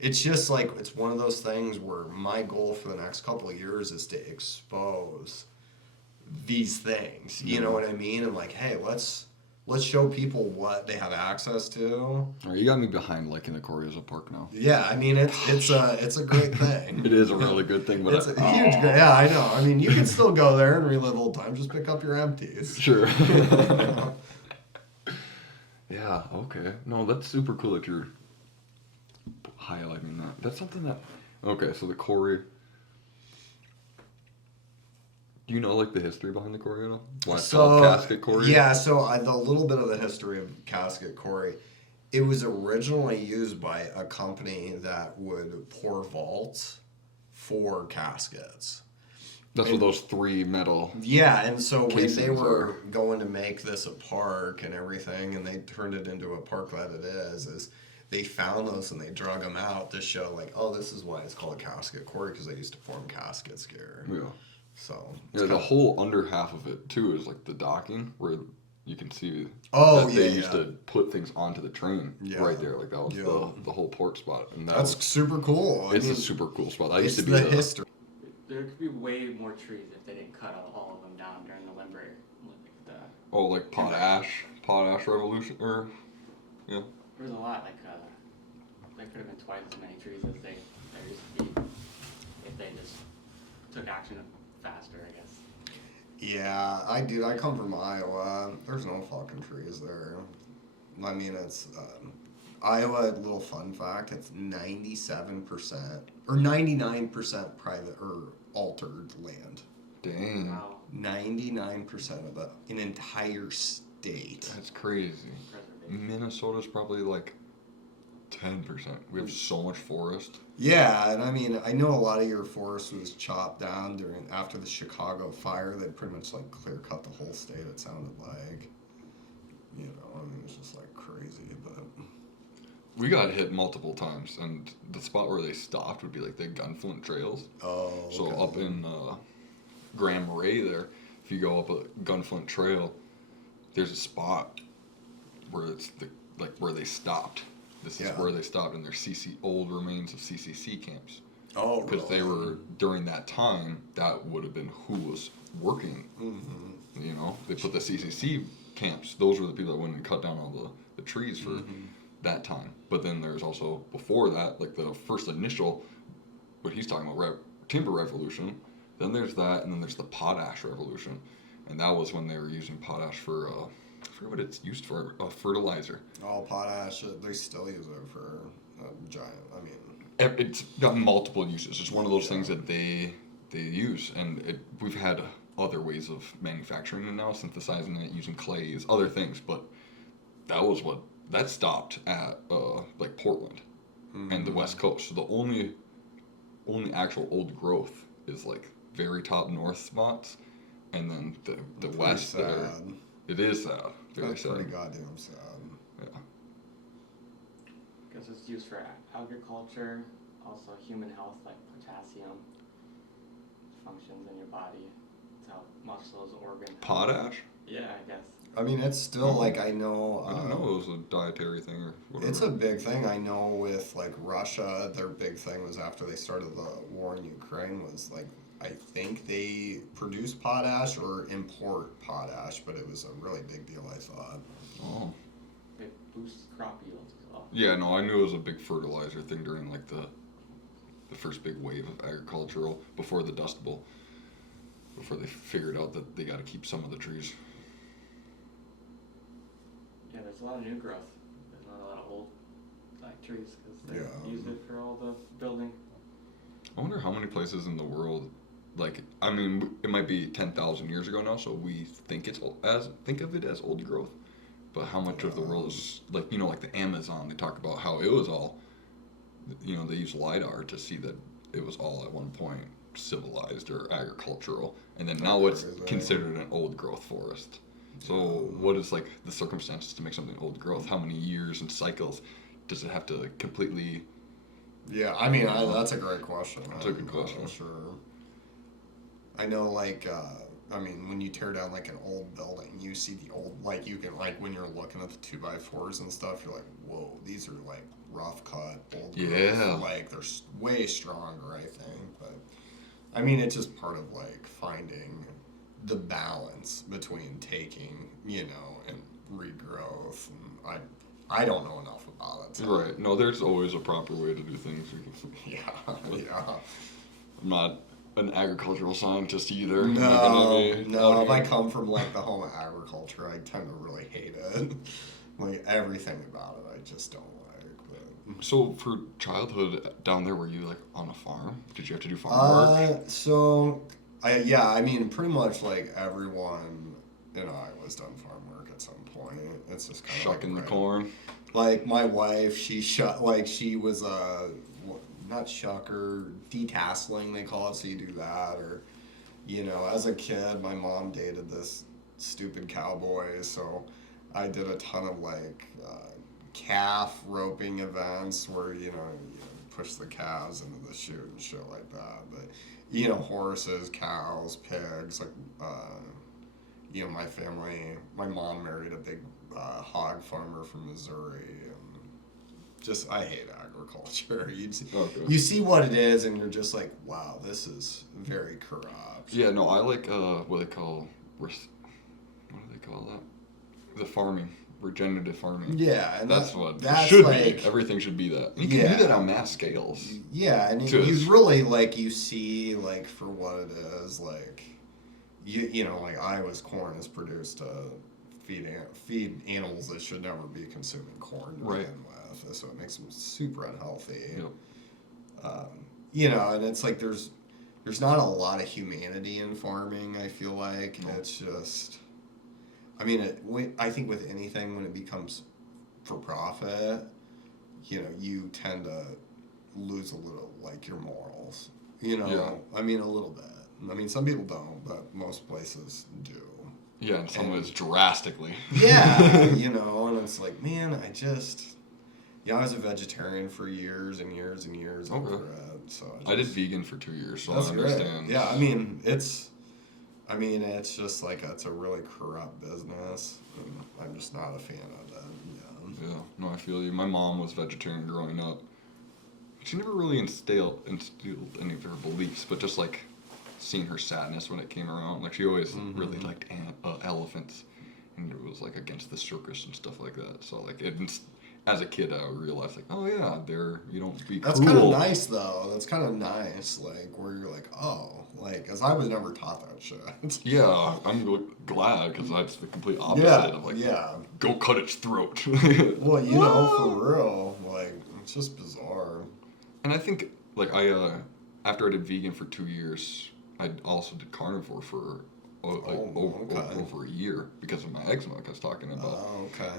it's just like it's one of those things where my goal for the next couple of years is to expose these things. You know what I mean? And like, hey, let's show people what they have access to. All right, you got me behind liking the Corey as a park now. Yeah, I mean it's a great thing. It is a really good thing, but It's a huge great. Yeah, I know. I mean, you can still go there and relive old times. Just pick up your empties. Sure. Yeah, okay. No, that's super cool that you're highlighting that. That's something that... Okay, so the Corey... Do you know, like, the history behind the Corey at all? Why it's called Casket Corey? Yeah, so the little bit of the history of Casket Corey. It was originally used by a company that would pour vaults for caskets. That's what those 3 metal... Yeah, and so when they casings were are. going to make this a park and everything, and they turned it into a park that it is they found those and they drug them out to show, like, oh, this is why it's called Casket Quarry, because they used to form caskets here. Yeah. So Yeah, the whole under half of it, too, is, like, the docking, where you can see they used to put things onto the train right there. Like, that was the whole port spot. And that's super cool. It's a super cool spot. That used to be the history. There could be way more trees if they didn't cut all of them down during the limber. Like potash revolution, or yeah. There was a lot. Like there could have been twice as many trees as there used to be if they just took action faster, I guess. Yeah, I come from Iowa. There's no fucking trees there. I mean, it's Iowa. Little fun fact: it's 97% or 99% private or altered land. Dang. Wow. 99% of an entire state. That's crazy. Minnesota's probably like 10%. We have so much forest. Yeah, and I mean, I know a lot of your forest was chopped down after the Chicago fire. They pretty much like clear cut the whole state. It sounded like, you know, I mean, it's just like crazy, but. We got hit multiple times, and the spot where they stopped would be like the Gunflint Trails. Oh. Okay. So up in Grand Marais there, if you go up a Gunflint Trail, there's a spot where it's where they stopped. This is where they stopped in their old remains of CCC camps. Oh, because they were during that time. That would have been who was working. Mm-hmm. You know, they put the CCC camps. Those were the people that went and cut down all the trees for that time. But then there's also before that, like the first initial, what he's talking about, timber revolution. Then there's that, and then there's the potash revolution, and that was when they were using potash for I forget what it's used for, fertilizer. Oh, potash! They still use it for giant. I mean, it's got multiple uses. It's one of those things that they use, and we've had other ways of manufacturing it now, synthesizing it, using clays, other things. But that stopped at like Portland and the West Coast. So the only actual old growth is like very top north spots, and then the west sad. there. It is sad. Very That's sad. pretty goddamn sad. Yeah. Because it's used for agriculture, also human health, like potassium functions in your body to help muscles, organs. Potash? Yeah, I guess. I mean, it's still Oh. like I know. I didn't know it was a dietary thing or whatever. It's a big thing. I know with like Russia, their big thing was after they started the war in Ukraine was like I think they produce potash or import potash, but it was a really big deal. I thought. Oh. It boosts crop yields as well. Yeah, no, I knew it was a big fertilizer thing during like the first big wave of agricultural before the Dust Bowl. Before they figured out that they got to keep some of the trees. Yeah, there's a lot of new growth. There's not a lot of old like trees because they Yeah. used it for all the building. I wonder how many places in the world, like, I mean, it might be 10,000 years ago now, so we think think of it as old growth. But how much of the world is like, like the Amazon? They talk about how it was all, they use lidar to see that it was all at one point civilized or agricultural, and then now it's considered an old growth forest. So what is like the circumstances to make something old growth? How many years and cycles does it have to completely? Yeah, I mean, that's a great question. That's a good question. Sure. I know, like, I mean, when you tear down like an old building, you see the old, like, you can like when you're looking at the 2x4s and stuff, you're like, whoa, these are like rough cut old. Yeah. Growth. Like they're way stronger, I think. But I mean, it's just part of like finding the balance between taking, and regrowth. And I don't know enough about it. So. Right. No, there's always a proper way to do things. Yeah. Yeah. I'm not an agricultural scientist either. No. If I come from like the home of agriculture, I tend to really hate it. Like everything about it, I just don't like. But. So for childhood down there, were you like on a farm? Did you have to do farm work? I mean, pretty much like everyone in Iowa's done farm work at some point. It's just kind of Shucking the corn. Like my wife, she was a not shucker, detasseling they call it. So you do that, or as a kid, my mom dated this stupid cowboy, so I did a ton of like calf roping events where you push the calves into the chute and shit like that. But horses, cows, pigs, like my family, my mom married a big hog farmer from Missouri. Just I hate agriculture. You see what it is, and you're just like, wow, this is very corrupt. Yeah, no, I like what do they call that? The farming, regenerative farming. Yeah, and that's should like, be. Everything should be that. You can do that on mass scales. Yeah, and you really like you see like for what it is like, like Iowa's corn is produced to feed animals that should never be consuming corn to begin with, so it makes them super unhealthy. Yep. And it's like there's not a lot of humanity in farming. I feel like it's just. I mean, I think with anything when it becomes for profit, you tend to lose a little like your morals. Yeah. I mean, a little bit. I mean, some people don't, but most places do. Yeah, and some ways drastically. Yeah, and it's like, man, I was a vegetarian for years and years and years over it. So I did vegan for 2 years, so that's I understand. Great. Yeah, I mean, it's just like it's a really corrupt business, and I'm just not a fan of it. Yeah, no, I feel you. My mom was vegetarian growing up. She never really instilled any of her beliefs, but just like seeing her sadness when it came around. Like she always really liked elephants, and it was like against the circus and stuff like that. So like as a kid, I realized like, oh yeah, you don't be That's cruel. kind of nice though. That's kind of nice, like where you're like, oh, like because I was never taught that shit. Yeah, I'm glad because that's the complete opposite of like, go cut its throat. Well, for real, like it's just bizarre. And I think like after I did vegan for 2 years, I also did carnivore for over a year because of my eczema, like I was talking about. Oh, okay.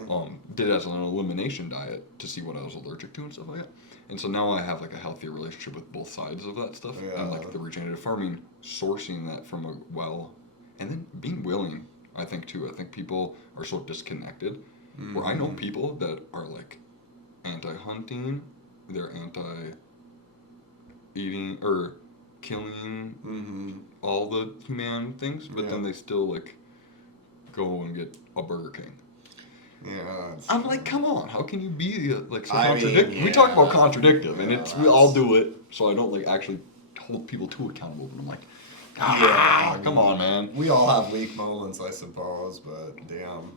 Did it as an elimination diet to see what I was allergic to and stuff like that. And so now I have like a healthier relationship with both sides of that stuff. Yeah. And like the regenerative farming, sourcing that from a well, and then being willing, I think too. I think people are so disconnected. Where I know people that are like anti-hunting, they're anti-eating or killing all the human things, but then they still like go and get a Burger King. Yeah. I'm like, come on, how can you be like so I mean, contradictory? We talk about yeah. contradictive, and Yeah, we all do it, so I don't like actually hold people too accountable. But I'm like, Yeah, come on, man. We all have weak moments, I suppose, but damn,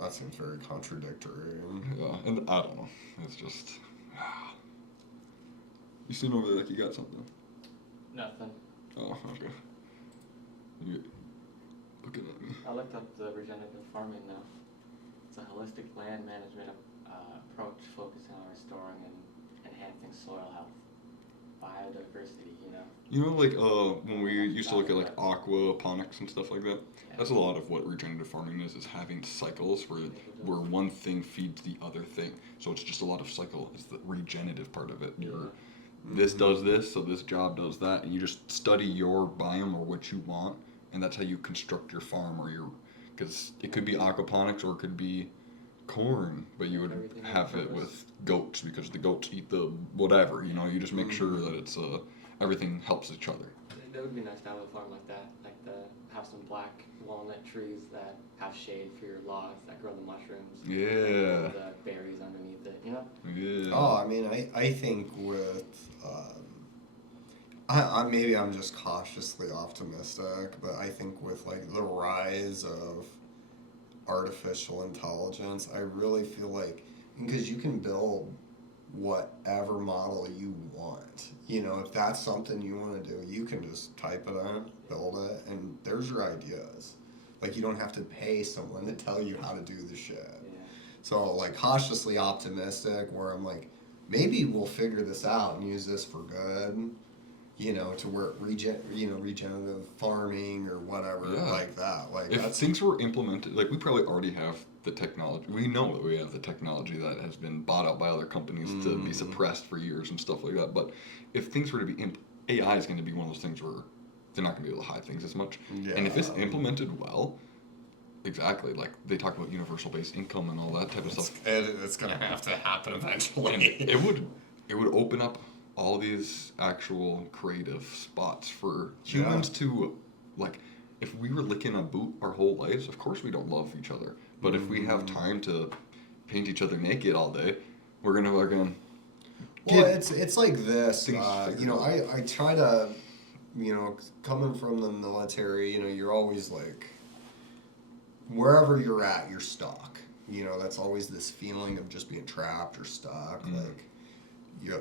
that seems very contradictory. Yeah, and I don't know. It's just. You seem over there like you got something. Nothing. Oh, okay. You looking at me. I looked up the regenerative farming now. It's a holistic land management approach focusing on restoring and enhancing soil health, biodiversity, you know. You know, like when we used to look at like aquaponics and stuff like that. Yeah. That's a lot of what regenerative farming is having cycles where one thing feeds the other thing. So it's just a lot of cycle. It's the regenerative part of it. This does this, so this job does that, and you just study your biome or what you want, and that's how you construct your farm or because it could be aquaponics or it could be corn, but you would Everything have on it purpose. with goats because the goats eat the whatever, you just make sure that it's everything helps each other. That would be nice to have a farm like that, have some black walnut trees that have shade for your logs that grow the mushrooms. Yeah. And the berries underneath it, you know? Yeah. Oh, I mean, I think with, maybe I'm just cautiously optimistic, but I think with like the rise of artificial intelligence, I really feel like, because you can build whatever model you want. If that's something you want to do, you can just type it in, build it, and there's your ideas. Like, you don't have to pay someone to tell you how to do the shit. Yeah. So, like, cautiously optimistic, where I'm like, maybe we'll figure this out and use this for good, to where regenerative farming or whatever, like that. Like, if things were implemented, like we probably already have the technology. We know that we have the technology that has been bought out by other companies to be suppressed for years and stuff like that. But if things were to be, AI is going to be one of those things where they're not going to be able to hide things as much. Yeah. And if it's implemented well, exactly, like they talk about universal basic income and all that type of stuff. It's going to have to happen eventually. And it would open up all these actual creative spots for humans to, like, if we were licking a boot our whole lives, of course we don't love each other. But if we have time to paint each other naked all day, we're gonna Well, it's like this. I try to, coming from the military, you're always like, wherever you're at, you're stuck. That's always this feeling of just being trapped or stuck. Like,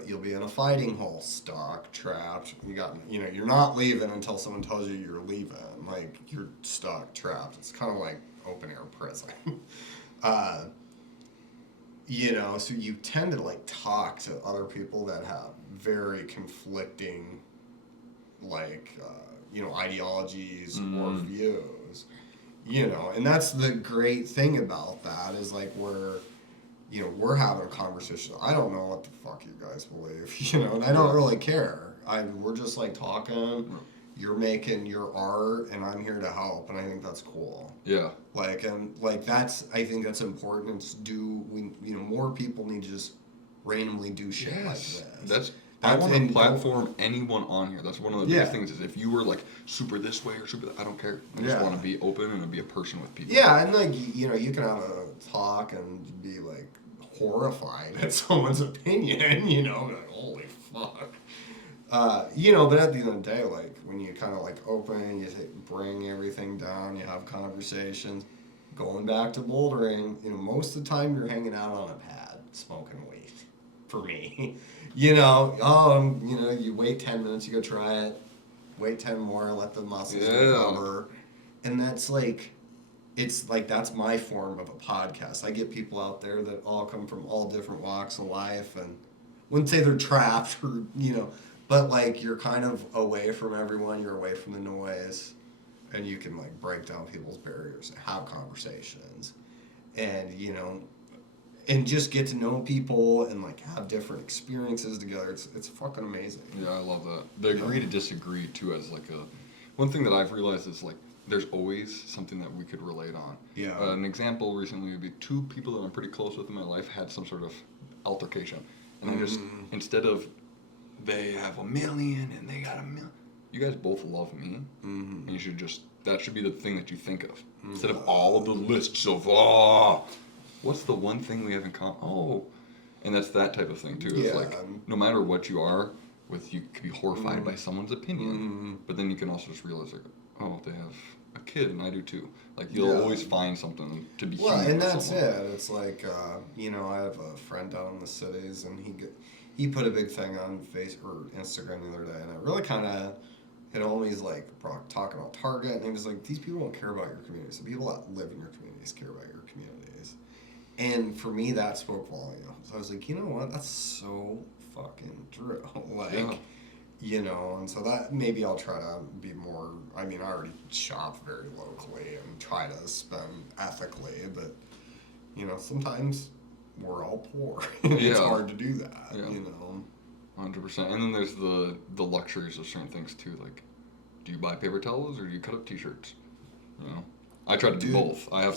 you'll be in a fighting hole, stuck, trapped. You're not leaving until someone tells you you're leaving. Like, you're stuck, trapped. It's kind of like open air prison. So you tend to like talk to other people that have very conflicting, like, ideologies or views. And that's the great thing about that is like we're having a conversation. I don't know what the fuck you guys believe, and I don't really care. We're just like talking. You're making your art, and I'm here to help, and I think that's cool. Yeah. I think that's important. More people need to just randomly do shit like this. I want to platform anyone on here. That's one of the biggest things. Is if you were like super this way or super, I don't care. I just want to be open and be a person with people. Yeah, and like you can have a talk and be like horrified at someone's opinion. Like, holy fuck. But at the end of the day, like when you kind of like open, you bring everything down, you have conversations. Going back to bouldering, most of the time you're hanging out on a pad smoking weed. For me, you wait 10 minutes, you go try it, wait 10 more, let the muscles recover, and that's like, it's like that's my form of a podcast. I get people out there that all come from all different walks of life, and wouldn't say they're trapped or but like you're kind of away from everyone, you're away from the noise, and you can like break down people's barriers and have conversations, and and just get to know people and like have different experiences together. It's fucking amazing. Yeah, I love that. The agree to disagree too, as like one thing that I've realized is like there's always something that we could relate on. Yeah. An example recently would be two people that I'm pretty close with in my life had some sort of altercation, and I just instead of they have $1 million and they got $1 million, you guys both love me, and you should just that should be the thing that you think of. Mm. Instead of all of the lists of, what's the one thing we have in common? Oh. And that's that type of thing, too. It's like, no matter what you are, you could be horrified by someone's opinion, but then you can also just realize, like, oh, they have a kid, and I do too. Like, you'll always find something to be human and with that's someone. it. It's like, I have a friend down in the cities, and he put a big thing on Facebook or Instagram the other day, and it really kind of, it always like talking about Target, and he was like, these people don't care about your communities. The people that live in your communities care about your communities. And for me, that spoke volumes. I was like, you know what? That's so fucking true. And so that maybe I'll try to be more. I mean, I already shop very locally and try to spend ethically, but sometimes we're all poor. It's hard to do that. 100%. And then there's the luxuries of certain things too. Like, do you buy paper towels or do you cut up T-shirts? I try to do both. I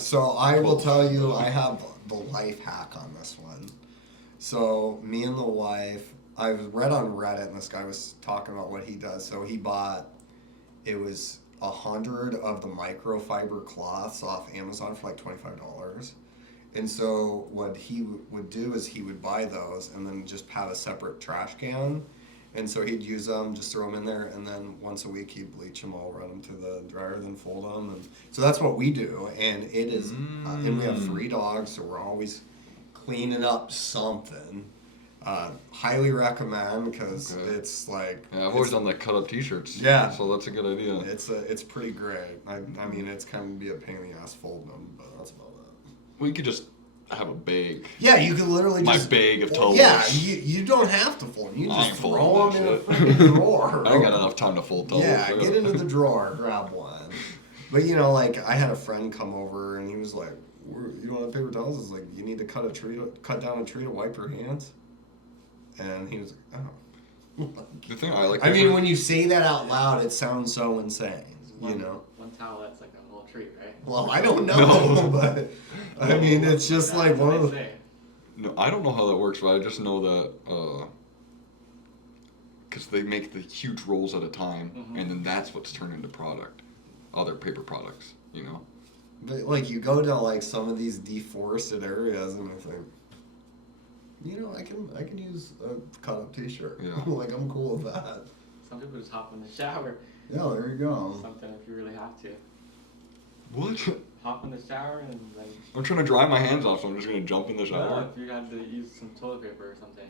will tell you, I have the life hack on this one. So me and the wife, I read on Reddit, and this guy was talking about what he does. So he bought, it was 100 of the microfiber cloths off Amazon for like $25. And so what he would do is he would buy those and then just have a separate trash can. And so he'd use them, just throw them in there, and then once a week he'd bleach them all, run them to the dryer, then fold them. And so that's what we do. And it is, and we have 3 dogs, so we're always cleaning up something. Highly recommend, because it's like... Yeah, I've always done like cut up T-shirts. Yeah. So that's a good idea. It's pretty great. I mean, it's kind of be a pain in the ass folding them, but that's about it. Well, you could just have a bag. Yeah, you could literally just... My bag of towels. Yeah, you don't have to fold them. You just throw them in a freaking drawer. I ain't got enough time to fold towels. Yeah, get into the drawer, grab one. But, like, I had a friend come over, and he was like, you don't have paper towels? It's like, you need to cut down a tree to wipe your hands? And he was like, oh. The thing I like... I mean, when you say that out loud, it sounds so insane, One towel, that's like a whole tree, right? Well, I don't know, but I mean, it's just like one of the... No, I don't know how that works, but I just know that because they make the huge rolls at a time, and then that's what's turned into other paper products, But like, you go to like some of these deforested areas, and I think, I can use a cut up T-shirt. Yeah. Like, I'm cool with that. Some people just hop in the shower. Yeah, there you go. Something if you really have to. What? Hop in the shower and like... I'm trying to dry my hands off, so I'm just going to jump in the shower. Well, if you had to use some toilet paper or something.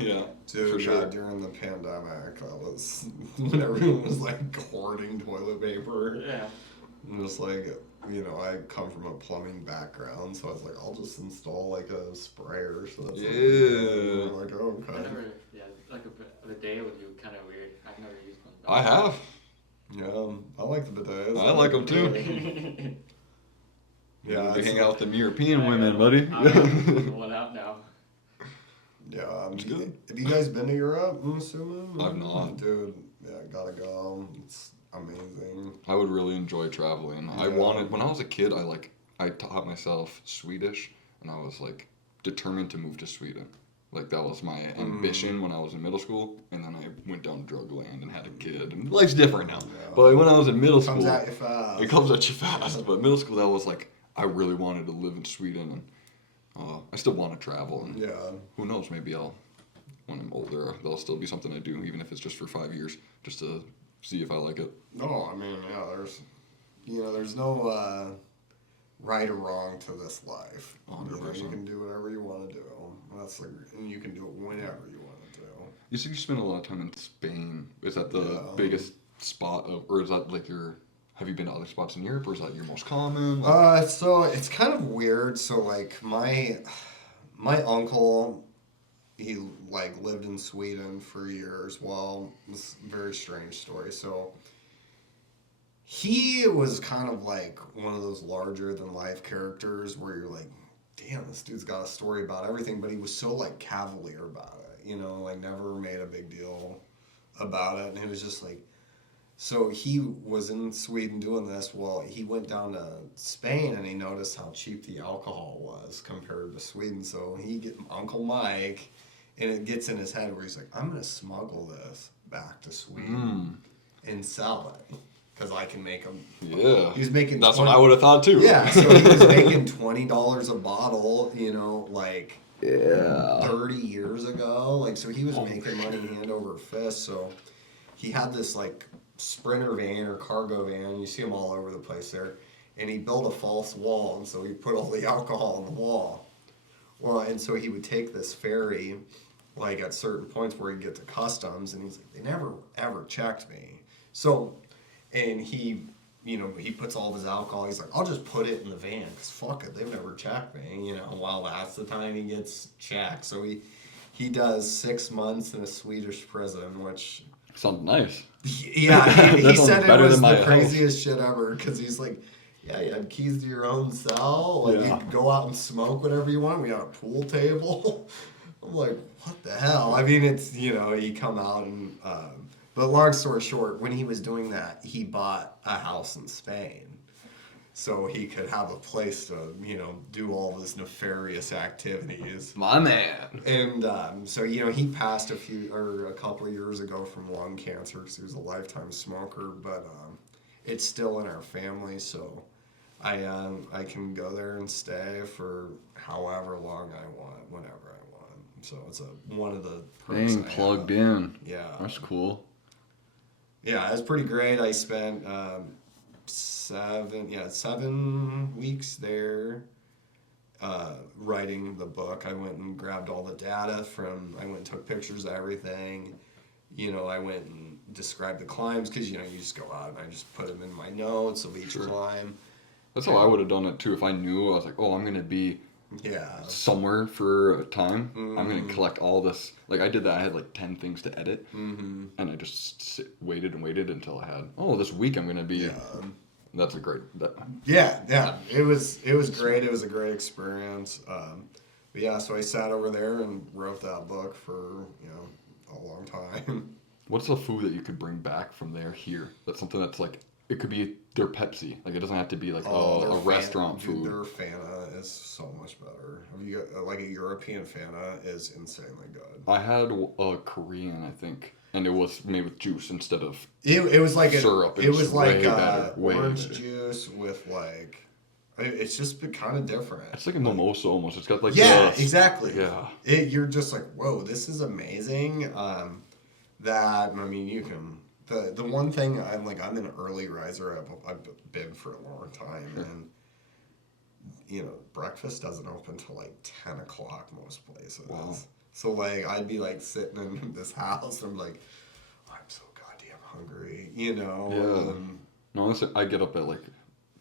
Yeah. Dude, for sure. During the pandemic, when everyone was like hoarding toilet paper. Yeah. I'm just like, I come from a plumbing background, so I was like, I'll just install like a sprayer. So that's like, oh, okay. Like a bidet would be kind of weird. I've never used one. I have. Yeah, I like the bidets. I like them too. Yeah, you hang out with them European women, buddy. I'm the one out now. Yeah, It's good. Have you guys been to Europe? I'm assuming. I've not. Dude, yeah, gotta go. It's amazing. I would really enjoy traveling. Yeah. When I was a kid, I taught myself Swedish, and I was like determined to move to Sweden. Like, that was my ambition when I was in middle school, and then I went down drug land and had a kid, and life's different now. Yeah. But when I was in middle school, Comes at you fast. It comes at you fast. But middle school, that was like, I really wanted to live in Sweden, and I still want to travel. And who knows? Maybe when I'm older, there'll still be something I do, even if it's just for 5 years, just to see if I like it. No, I mean, there's no right or wrong to this life. 100%. You can do whatever you want to do. And you can do it whenever you want to do. You said you spent a lot of time in Spain. Is that the biggest spot or is that like have you been to other spots in Europe, or is that your most common? So it's kind of weird. So like my uncle, he like lived in Sweden for years. Well, it's a very strange story. So he was kind of like one of those larger than life characters where you're like, damn, this dude's got a story about everything, but he was so like cavalier about it, like never made a big deal about it. And he was just like, so he was in Sweden doing this. Well, he went down to Spain and he noticed how cheap the alcohol was compared to Sweden. So he get Uncle Mike, and it gets in his head where he's like, I'm going to smuggle this back to Sweden and sell it. because I can make them. Yeah. He was making. That's what I would have thought too. Yeah, so he was making $20 a bottle, like Yeah. 30 years ago. Like, so he was making money hand over fist. So he had this like Sprinter van or cargo van. You see them all over the place there. And he built a false wall, and so he put all the alcohol on the wall. Well, and so he would take this ferry, like at certain points where he'd get to customs, and he's like, they never ever checked me. So, and he puts all of his alcohol. He's like, I'll just put it in the van because fuck it, they've never checked me. Well, that's the time he gets checked. So he does 6 months in a Swedish prison, which sounds nice. Yeah, he said it was the house. craziest shit ever because he's like, yeah, you had keys to your own cell. Like you could go out and smoke whatever you want. We had a pool table. I'm like, what the hell? I mean, it's you come out and. But long story short, when he was doing that, he bought a house in Spain, so he could have a place to do all his nefarious activities. My man. And so he passed a couple of years ago from lung cancer because he was a lifetime smoker. But it's still in our family, so I can go there and stay for however long I want, whenever I want. So it's one of the perks. Being plugged in. Yeah, that's cool. Yeah, it was pretty great. I spent 7 weeks there writing the book. I went and grabbed all the data I went and took pictures of everything. I went and described the climbs because, you just go out and I just put them in my notes of each climb. That's how I would have done it too. If I knew, I was like, oh, I'm going to be somewhere for a time. I'm going to collect all this. Like I did that. I had like 10 things to edit. And I just waited and waited until I had, this week I'm going to be. That's a great. Yeah. It was great. It was a great experience. But yeah, so I sat over there and wrote that book for, a long time. What's the food that you could bring back from there here? That's something that's like, it could be their Pepsi. Like it doesn't have to be like a restaurant food. Their Fanta is so much better. Have you got like a European Fanta is insanely good. I had a Korean, I think, and it was made with juice instead of it was like syrup. It was like way orange better. Juice with like. It's just kind of different. It's like a mimosa almost. It's got like exactly. Yeah. You're just like, whoa, this is amazing. You can. The one thing I'm an early riser. I've been for a long time, and breakfast doesn't open till like 10 o'clock most places. Wow. So I'd be sitting in this house, and I'm like, I'm so goddamn hungry, Yeah. No, honestly, I get up at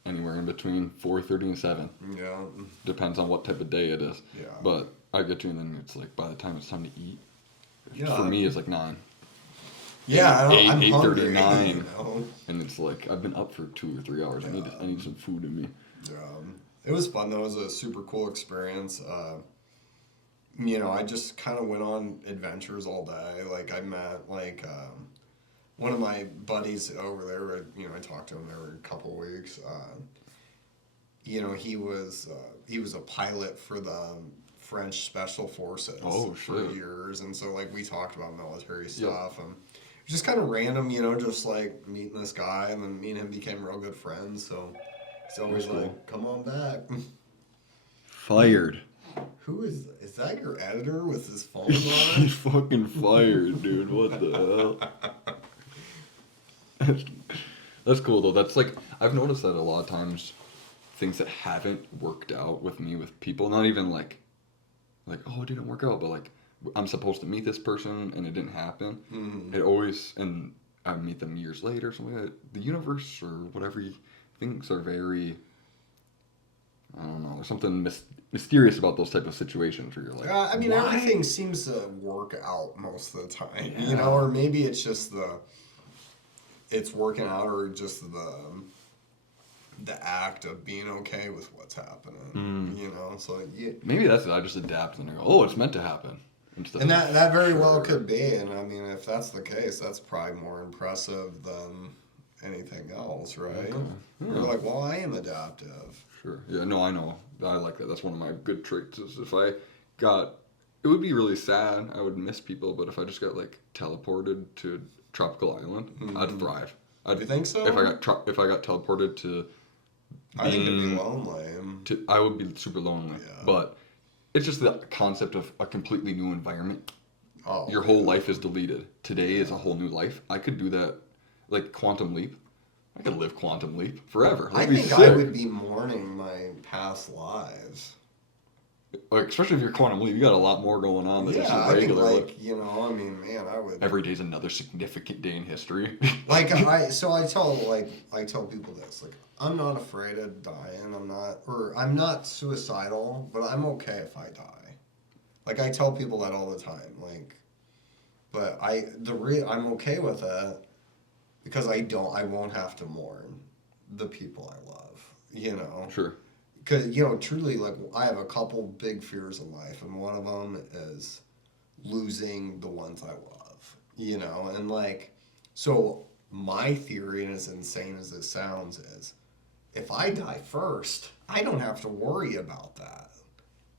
anywhere in between 4:30 and 7. Yeah. Depends on what type of day it is. Yeah. But I get to, and then it's by the time it's time to eat. Yeah. For me, it's 9. Yeah, I'm 8:39, hungry, and it's I've been up for 2 or 3 hours. Yeah. I need some food in me. Yeah, it was fun though. It was a super cool experience. I just kind of went on adventures all day. I met one of my buddies over there. I talked to him every couple of weeks. He was a pilot for the French Special Forces for years, and so we talked about military stuff and. Just kind of random, just meeting this guy, and then me and him became real good friends. So he's always come on back. Fired. Who is that? Your editor with his phone on? He's fucking fired, dude. What the hell? That's cool though. That's I've noticed that a lot of times, things that haven't worked out with me with people, not even oh, it didn't work out, but I'm supposed to meet this person and it didn't happen. Mm-hmm. It always, and I meet them years later, something like that. The universe or whatever things are very, I don't know, there's something mysterious about those type of situations where you're why? Everything seems to work out most of the time, or maybe it's just it's working out, or just the act of being okay with what's happening, so yeah. Maybe that's it. I just adapt and I go, oh, it's meant to happen. And that very well could be, and if that's the case, that's probably more impressive than anything else, right? Okay. Yeah. You're well, I am adaptive. Sure. Yeah, no, I know. I like that. That's one of my good traits, is if I got, it would be really sad, I would miss people, but if I just got teleported to a tropical island, I'd thrive. Do you think so? If I got teleported to I think it'd be being lonely. I would be super lonely. Yeah. But it's just the concept of a completely new environment. Oh, Your whole life is deleted. Today is a whole new life. I could do that, like Quantum Leap. I could live Quantum Leap forever. I That'd be think sick. I would be mourning my past lives. Like, especially if you're Quantum Leap, you got a lot more going on than just Yeah, a I think regular life. like, you know, I mean, man, I would. Every day's another significant day in history. Like I tell people this, like, I'm not afraid of dying. I'm not suicidal, but I'm okay if I die. Like, I tell people that all the time. Like, but I'm okay with it because I won't have to mourn the people I love. You know. Sure. Because, you know, truly, like, I have a couple big fears in life, and one of them is losing the ones I love, you know? And, like, so my theory, and as insane as it sounds, is if I die first, I don't have to worry about that.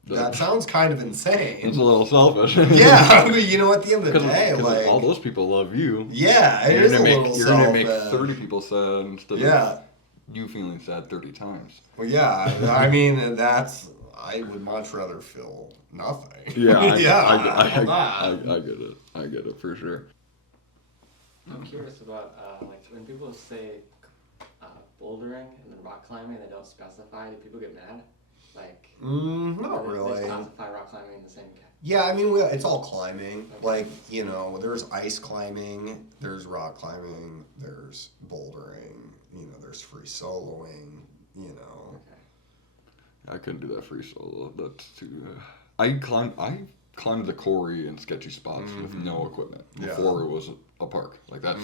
That sounds kind of insane. It's a little selfish. Yeah, I mean, you know, at the end of the day, like... all those people love you. Yeah, it is a little You're going to make 30 people sad instead of you feeling sad 30 times. Well, yeah, I mean, I would much rather feel nothing. Yeah, I get it for sure. I'm curious about like when people say bouldering and then rock climbing, they don't specify. Do people get mad? Like, not really. They classify rock climbing in the same category. Yeah, I mean, it's all climbing. Okay. Like, you know, there's ice climbing, there's rock climbing, there's bouldering, you know, there's free soloing, you know. Okay. I couldn't do that free solo. That's too. I climbed the quarry in sketchy spots with no equipment before it was a park. Like that's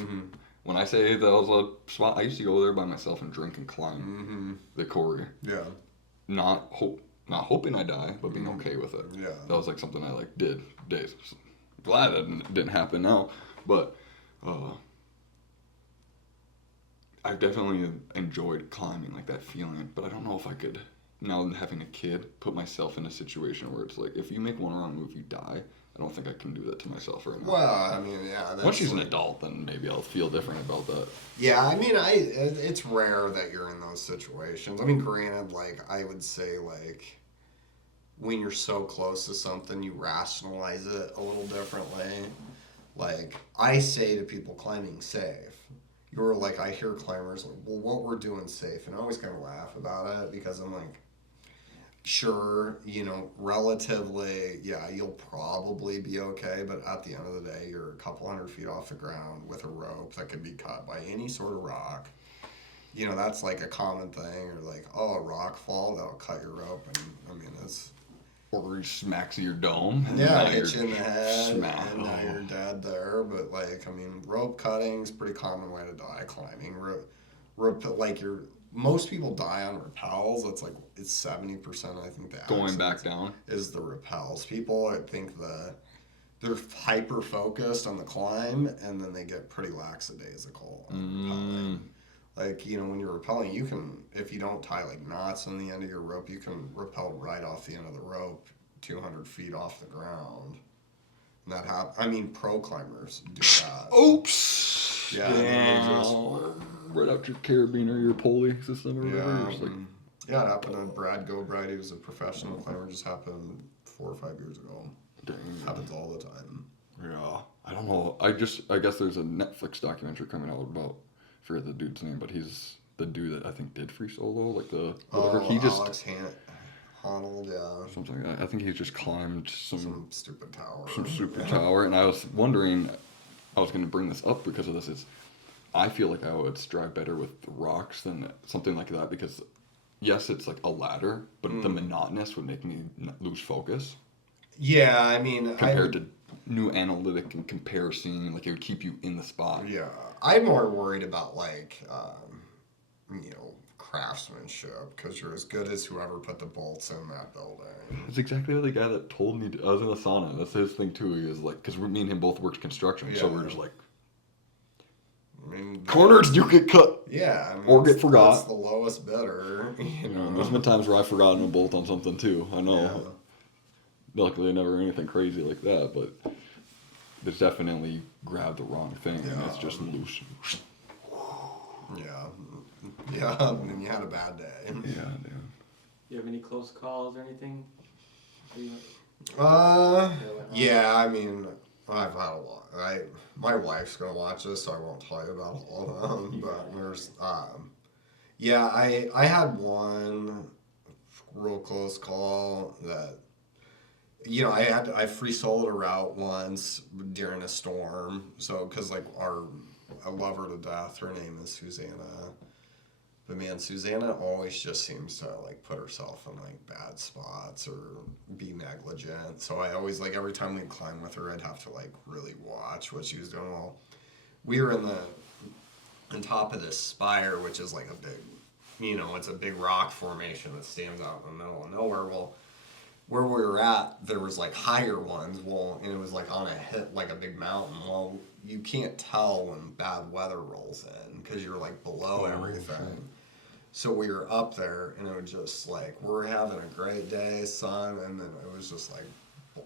when I say that was a spot. I used to go there by myself and drink and climb the quarry. Yeah. Not hoping I die, but being okay with it. Yeah. That was like something I like did days. Glad it didn't happen now, but I've definitely enjoyed climbing, like that feeling. But I don't know if I could, now having a kid, put myself in a situation where it's like, if you make one wrong move, you die. I don't think I can do that to myself right now. Well, I mean, yeah. Once she's an adult, then maybe I'll feel different about that. Yeah, I mean, it's rare that you're in those situations. I mean, granted, like, I would say, like, when you're so close to something, you rationalize it a little differently. Like, I say to people, climbing safe. You're like, I hear climbers like, well, what we're doing safe. And I always kind of laugh about it because I'm like, sure, you know, relatively, yeah, you'll probably be okay, but at the end of the day, you're a couple 100 feet off the ground with a rope that could be cut by any sort of rock. You know, that's like a common thing, or like, oh, a rock fall, that'll cut your rope, and I mean, it's... Or he smacks your dome. Yeah, hit you in the head, and now you're dead there, but like, I mean, rope cutting's a pretty common way to die climbing. Rope, like, most people die on rappels. It's like, it's 70%, I think, the going back down is the rappels. People, I think, they're hyper focused on the climb, and then they get pretty lackadaisical on rappelling. Like, you know, when you're rappelling, you can, if you don't tie like knots on the end of your rope, you can rappel right off the end of the rope 200 feet off the ground. And that I mean, pro climbers do that. Oops! Yeah. Right out your carabiner or your pulley system or whatever. Yeah, it happened to Brad Gobright. He was a professional climber. Just happened 4 or 5 years ago. Dang. Happens all the time. Yeah. I don't know. I guess there's a Netflix documentary coming out about, I forget the dude's name, but he's the dude that I think did free solo, like the whatever. Alex Honnold, yeah. Something like that. I think he just climbed some stupid tower. Some super tower, and I was wondering, I was going to bring this up because of this. Is I feel like I would strive better with the rocks than something like that because, yes, it's like a ladder, but the monotonous would make me lose focus. Yeah, I mean, compared to new analytic and comparison, like it would keep you in the spot. Yeah, I'm more worried about like, you know, craftsmanship because you're as good as whoever put the bolts in that building. That's exactly what the guy that told me. I was in a sauna. That's his thing too. He was like, because me and him both worked construction, so we're just like, I mean, corners do get cut. Yeah, I mean, or get forgot. That's the lowest bidder. You know, there's been times where I've forgotten a bolt on something too. I know. Yeah. Luckily, never anything crazy like that, but there's definitely grabbed the wrong thing and it's just loose. Yeah. Yeah, and you had a bad day. Yeah, dude. You have any close calls or anything? Yeah, I mean, I've had a lot. My wife's gonna watch this, so I won't tell you about all of them. But there's, yeah, I had one real close call that, I free soloed a route once during a storm. So, cause like I love her to death. Her name is Susanna. But man, Susanna always just seems to like put herself in like bad spots or be negligent. So I always like every time we'd climb with her, I'd have to like really watch what she was doing. Well, we were on top of this spire, which is like a big, it's a big rock formation that stands out in the middle of nowhere. Well, where we were at, there was like higher ones. Well, and it was like on a hit, like a big mountain. Well, you can't tell when bad weather rolls in because you're like below everything. Shit. So we were up there, and it was just like we're having a great day, sun, and then it was just like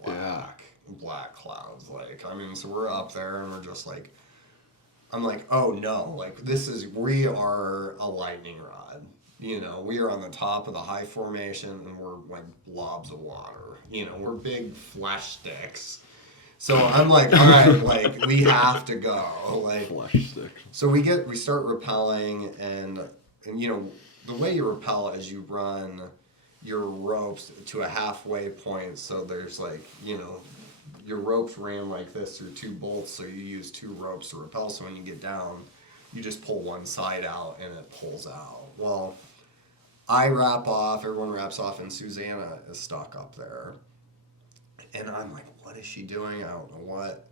black clouds. Like I mean, so we're up there, and we're just like, I'm like, oh no, like we are a lightning rod. We are on the top of the high formation, and we're like blobs of water. We're big flesh sticks. So I'm like, all right, like we have to go. Like Flesh sticks. So we start rappelling, and the way you rappel is you run your ropes to a halfway point. So there's like your ropes ran like this through two bolts. So you use two ropes to rappel. So when you get down, you just pull one side out and it pulls out. Well, I wrap off. Everyone wraps off, and Susanna is stuck up there. And I'm like, what is she doing? I don't know what.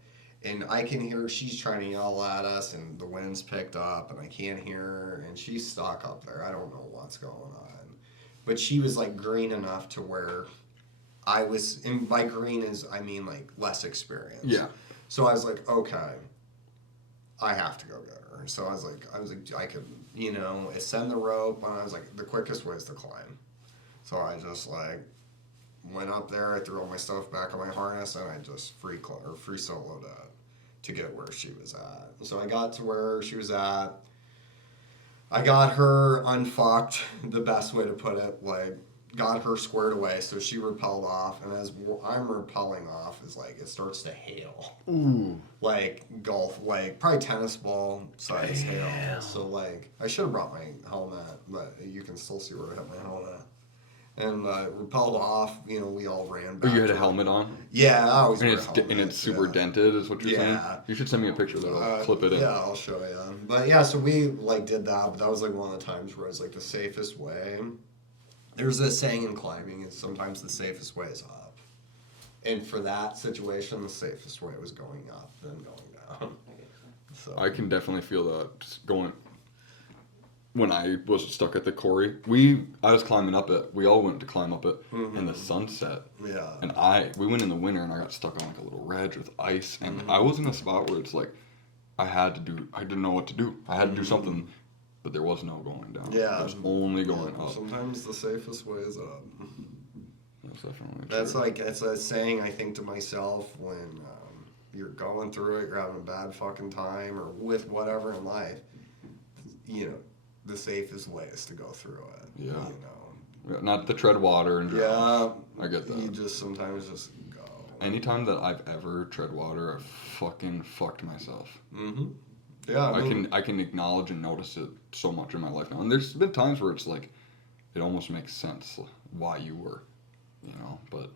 And I can hear she's trying to yell at us, and the wind's picked up, and I can't hear her, and she's stuck up there. I don't know what's going on. But she was like green enough to where I was, and by green I mean like less experience. Yeah. So I was like, okay, I have to go get her. So I was like, I could, ascend the rope, and I was like, the quickest way is to climb. So I just like went up there, I threw all my stuff back on my harness, and I just free soloed it to get where she was at. So I got to where she was at. I got her unfucked, the best way to put it, like got her squared away, so she repelled off, and as I'm repelling off, is like it starts to hail. Ooh. Like golf, like probably tennis ball size hail. So like I should have brought my helmet, but you can still see where I have my helmet. And repelled off, we all ran back. Oh, you had a helmet on? Yeah, I always and wear it's a helmet. And it's super dented, is what you're saying? You should send me a picture of that. I'll clip it in. Yeah, I'll show you. But yeah, so we like did that, but that was like one of the times where it was like the safest way. There's this saying in climbing is sometimes the safest way is up. And for that situation, the safest way was going up than going down. So I can definitely feel that just going. When I was stuck at the quarry, I was climbing up it. We all went to climb up it in the sunset. Yeah. And we went in the winter, and I got stuck on like a little ledge with ice, and I was in a spot where it's like I didn't know what to do. I had to do something, but there was no going down. Yeah. There was only going up. Sometimes the safest way is up. That's definitely That's true. like, it's a saying I think to myself when you're going through it, you're having a bad fucking time, or with whatever in life, the safest way is to go through it. Yeah. Yeah, not to tread water and drown. Yeah. I get that. You just sometimes just go. Anytime that I've ever tread water, I've fucking fucked myself. Mm-hmm. Yeah. I can acknowledge and notice it so much in my life now. And there's been times where it's like, it almost makes sense why you were, but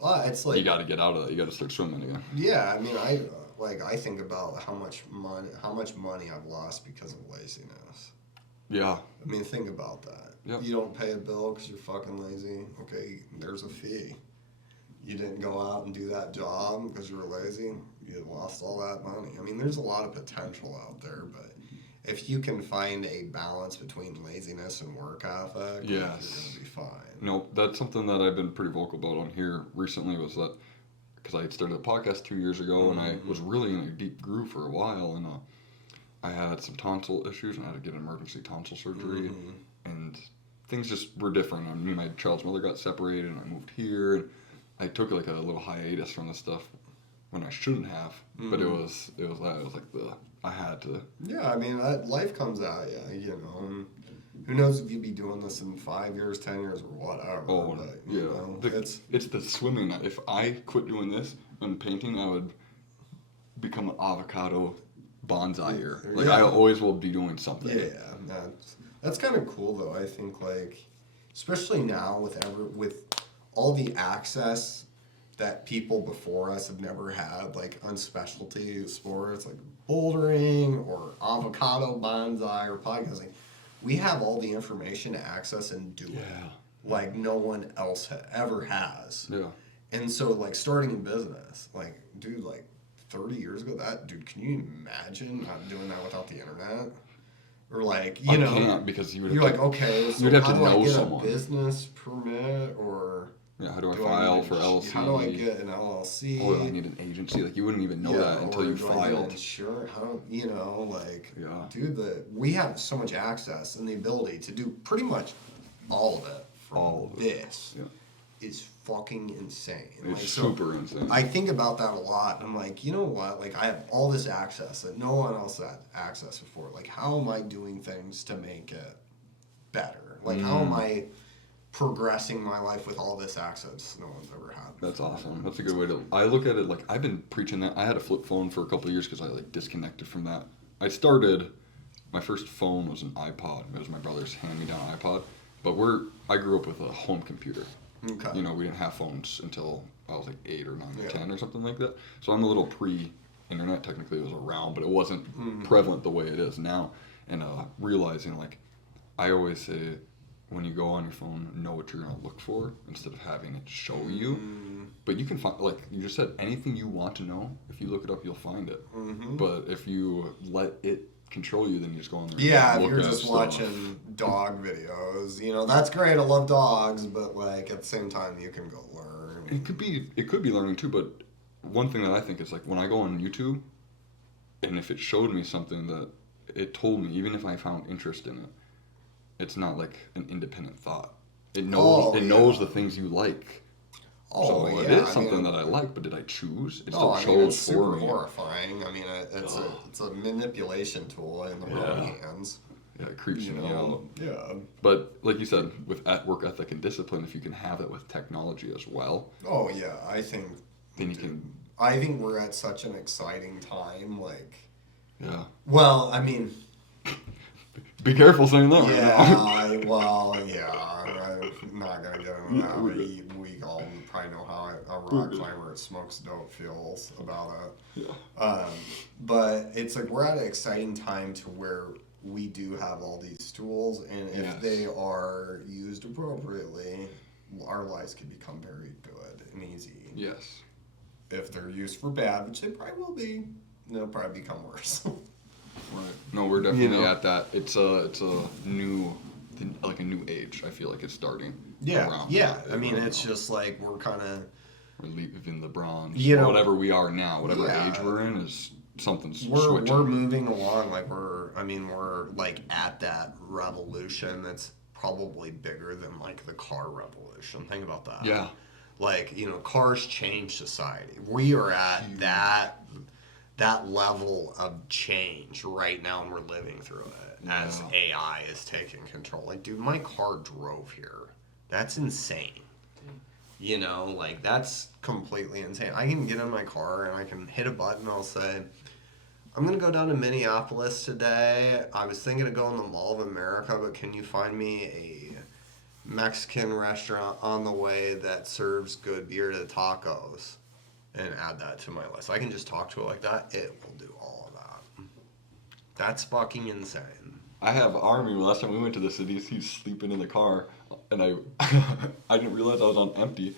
well, it's like you got to get out of that. You got to start swimming again. Yeah, I mean, I think about how much money I've lost because of laziness. Yeah. I mean, think about that. Yep. You don't pay a bill because you're fucking lazy. Okay, there's a fee. You didn't go out and do that job because you were lazy. You lost all that money. I mean, there's a lot of potential out there, but if you can find a balance between laziness and work ethic, Yes. you're gonna be fine. No, that's something that I've been pretty vocal about on here recently, was that because I had started a podcast 2 years ago, and I was really in a deep groove for a while, and I had some tonsil issues, and I had to get emergency tonsil surgery, and things just were different. Me and my child's mother got separated, and I moved here, and I took like a little hiatus from this stuff, when I shouldn't have. But it was like I had to. Yeah, I mean, life comes at you, you know. And who knows if you'd be doing this in 5 years, 10 years, or whatever. Oh, but, yeah. you know, It's the swimming. If I quit doing this and painting, I would become an avocado bonsaier. Like, I always will be doing something. Yeah, that's kind of cool, though. I think, like, especially now with all the access that people before us have never had, like on specialty sports, like bouldering or avocado bonsai or podcasting. We have all the information to access and do it like no one else ever has. Yeah. And so, like, starting a business, like, dude, like 30 years ago, can you imagine not doing that without the internet? Or, like, you know, can't, because you're like, okay, so you'd have how to do I know get someone. a business permit, or yeah, how do I file for LLC? How do I get an LLC? Or I need an agency. Like, you wouldn't even know that until you filed. Sure, how, you know, like, Yeah. dude, we have so much access and the ability to do pretty much all of it from this. Yeah. Is fucking insane. It's like, so super insane. I think about that a lot. I'm like, you know what? Like, I have all this access that no one else had access before. Like, how am I doing things to make it better? Like, how am I progressing my life with all this access no one's ever had before? That's awesome. That's a good way to. I look at it like I've been preaching that. I had a flip phone for a couple of years because I like disconnected from that. My first phone was an iPod. It was my brother's hand-me-down iPod. But I grew up with a home computer. Okay. You know, we didn't have phones until I was like 8 or 9 or 10 or something like that. So I'm a little pre-internet. Technically, it was around, but it wasn't prevalent the way it is now. And realizing, like, I always say, when you go on your phone, know what you're going to look for instead of having it show you. But you can find, like you just said, anything you want to know, if you look it up, you'll find it. But if you let it control you, then you just go on there. Yeah, if you're just watching dog videos, you know, that's great. I love dogs, but, like, at the same time, you can go learn. It could be learning too, but one thing that I think is, like, when I go on YouTube, and if it showed me something that it told me, even if I found interest in it, it's not like an independent thought. It knows the things you like. So it is something that I like, but did I choose? It still chose it's super for me. horrifying. I mean, it's a manipulation tool in the wrong hands. Yeah, it creeps me out. Yeah. But like you said, with work ethic and discipline, if you can have it with technology as well. Oh yeah, I think. Then you can. I think we're at such an exciting time. Like. Yeah. Well, I mean. Be careful saying that. Yeah. I'm not gonna get into that. We all probably know how a rock climber that smokes dope feels about it. Yeah. But it's like we're at an exciting time to where we do have all these tools, and if they are used appropriately, our lives can become very good and easy. Yes. If they're used for bad, which they probably will be, they'll probably become worse. Right. No, we're definitely at that. It's a new age. I feel like it's starting. Yeah. I mean, it's just like we're kind of. We're leaving the bronze. You know, whatever we are now, whatever age we're in, is something's switching. We're moving along. Like we're like at that revolution that's probably bigger than like the car revolution. Think about that. Yeah. Like, you know, cars change society. We are at that level of change right now, and we're living through it as AI is taking control. Like, dude, my car drove here. That's insane. You know, like, that's completely insane. I can get in my car and I can hit a button. I'll say, I'm going to go down to Minneapolis today. I was thinking of going to the Mall of America, but can you find me a Mexican restaurant on the way that serves good beer to tacos? And add that to my list. I can just talk to it like that. It will do all of that. That's fucking insane. I have Army. Last time we went to the cities, he's sleeping in the car, and I I didn't realize I was on empty.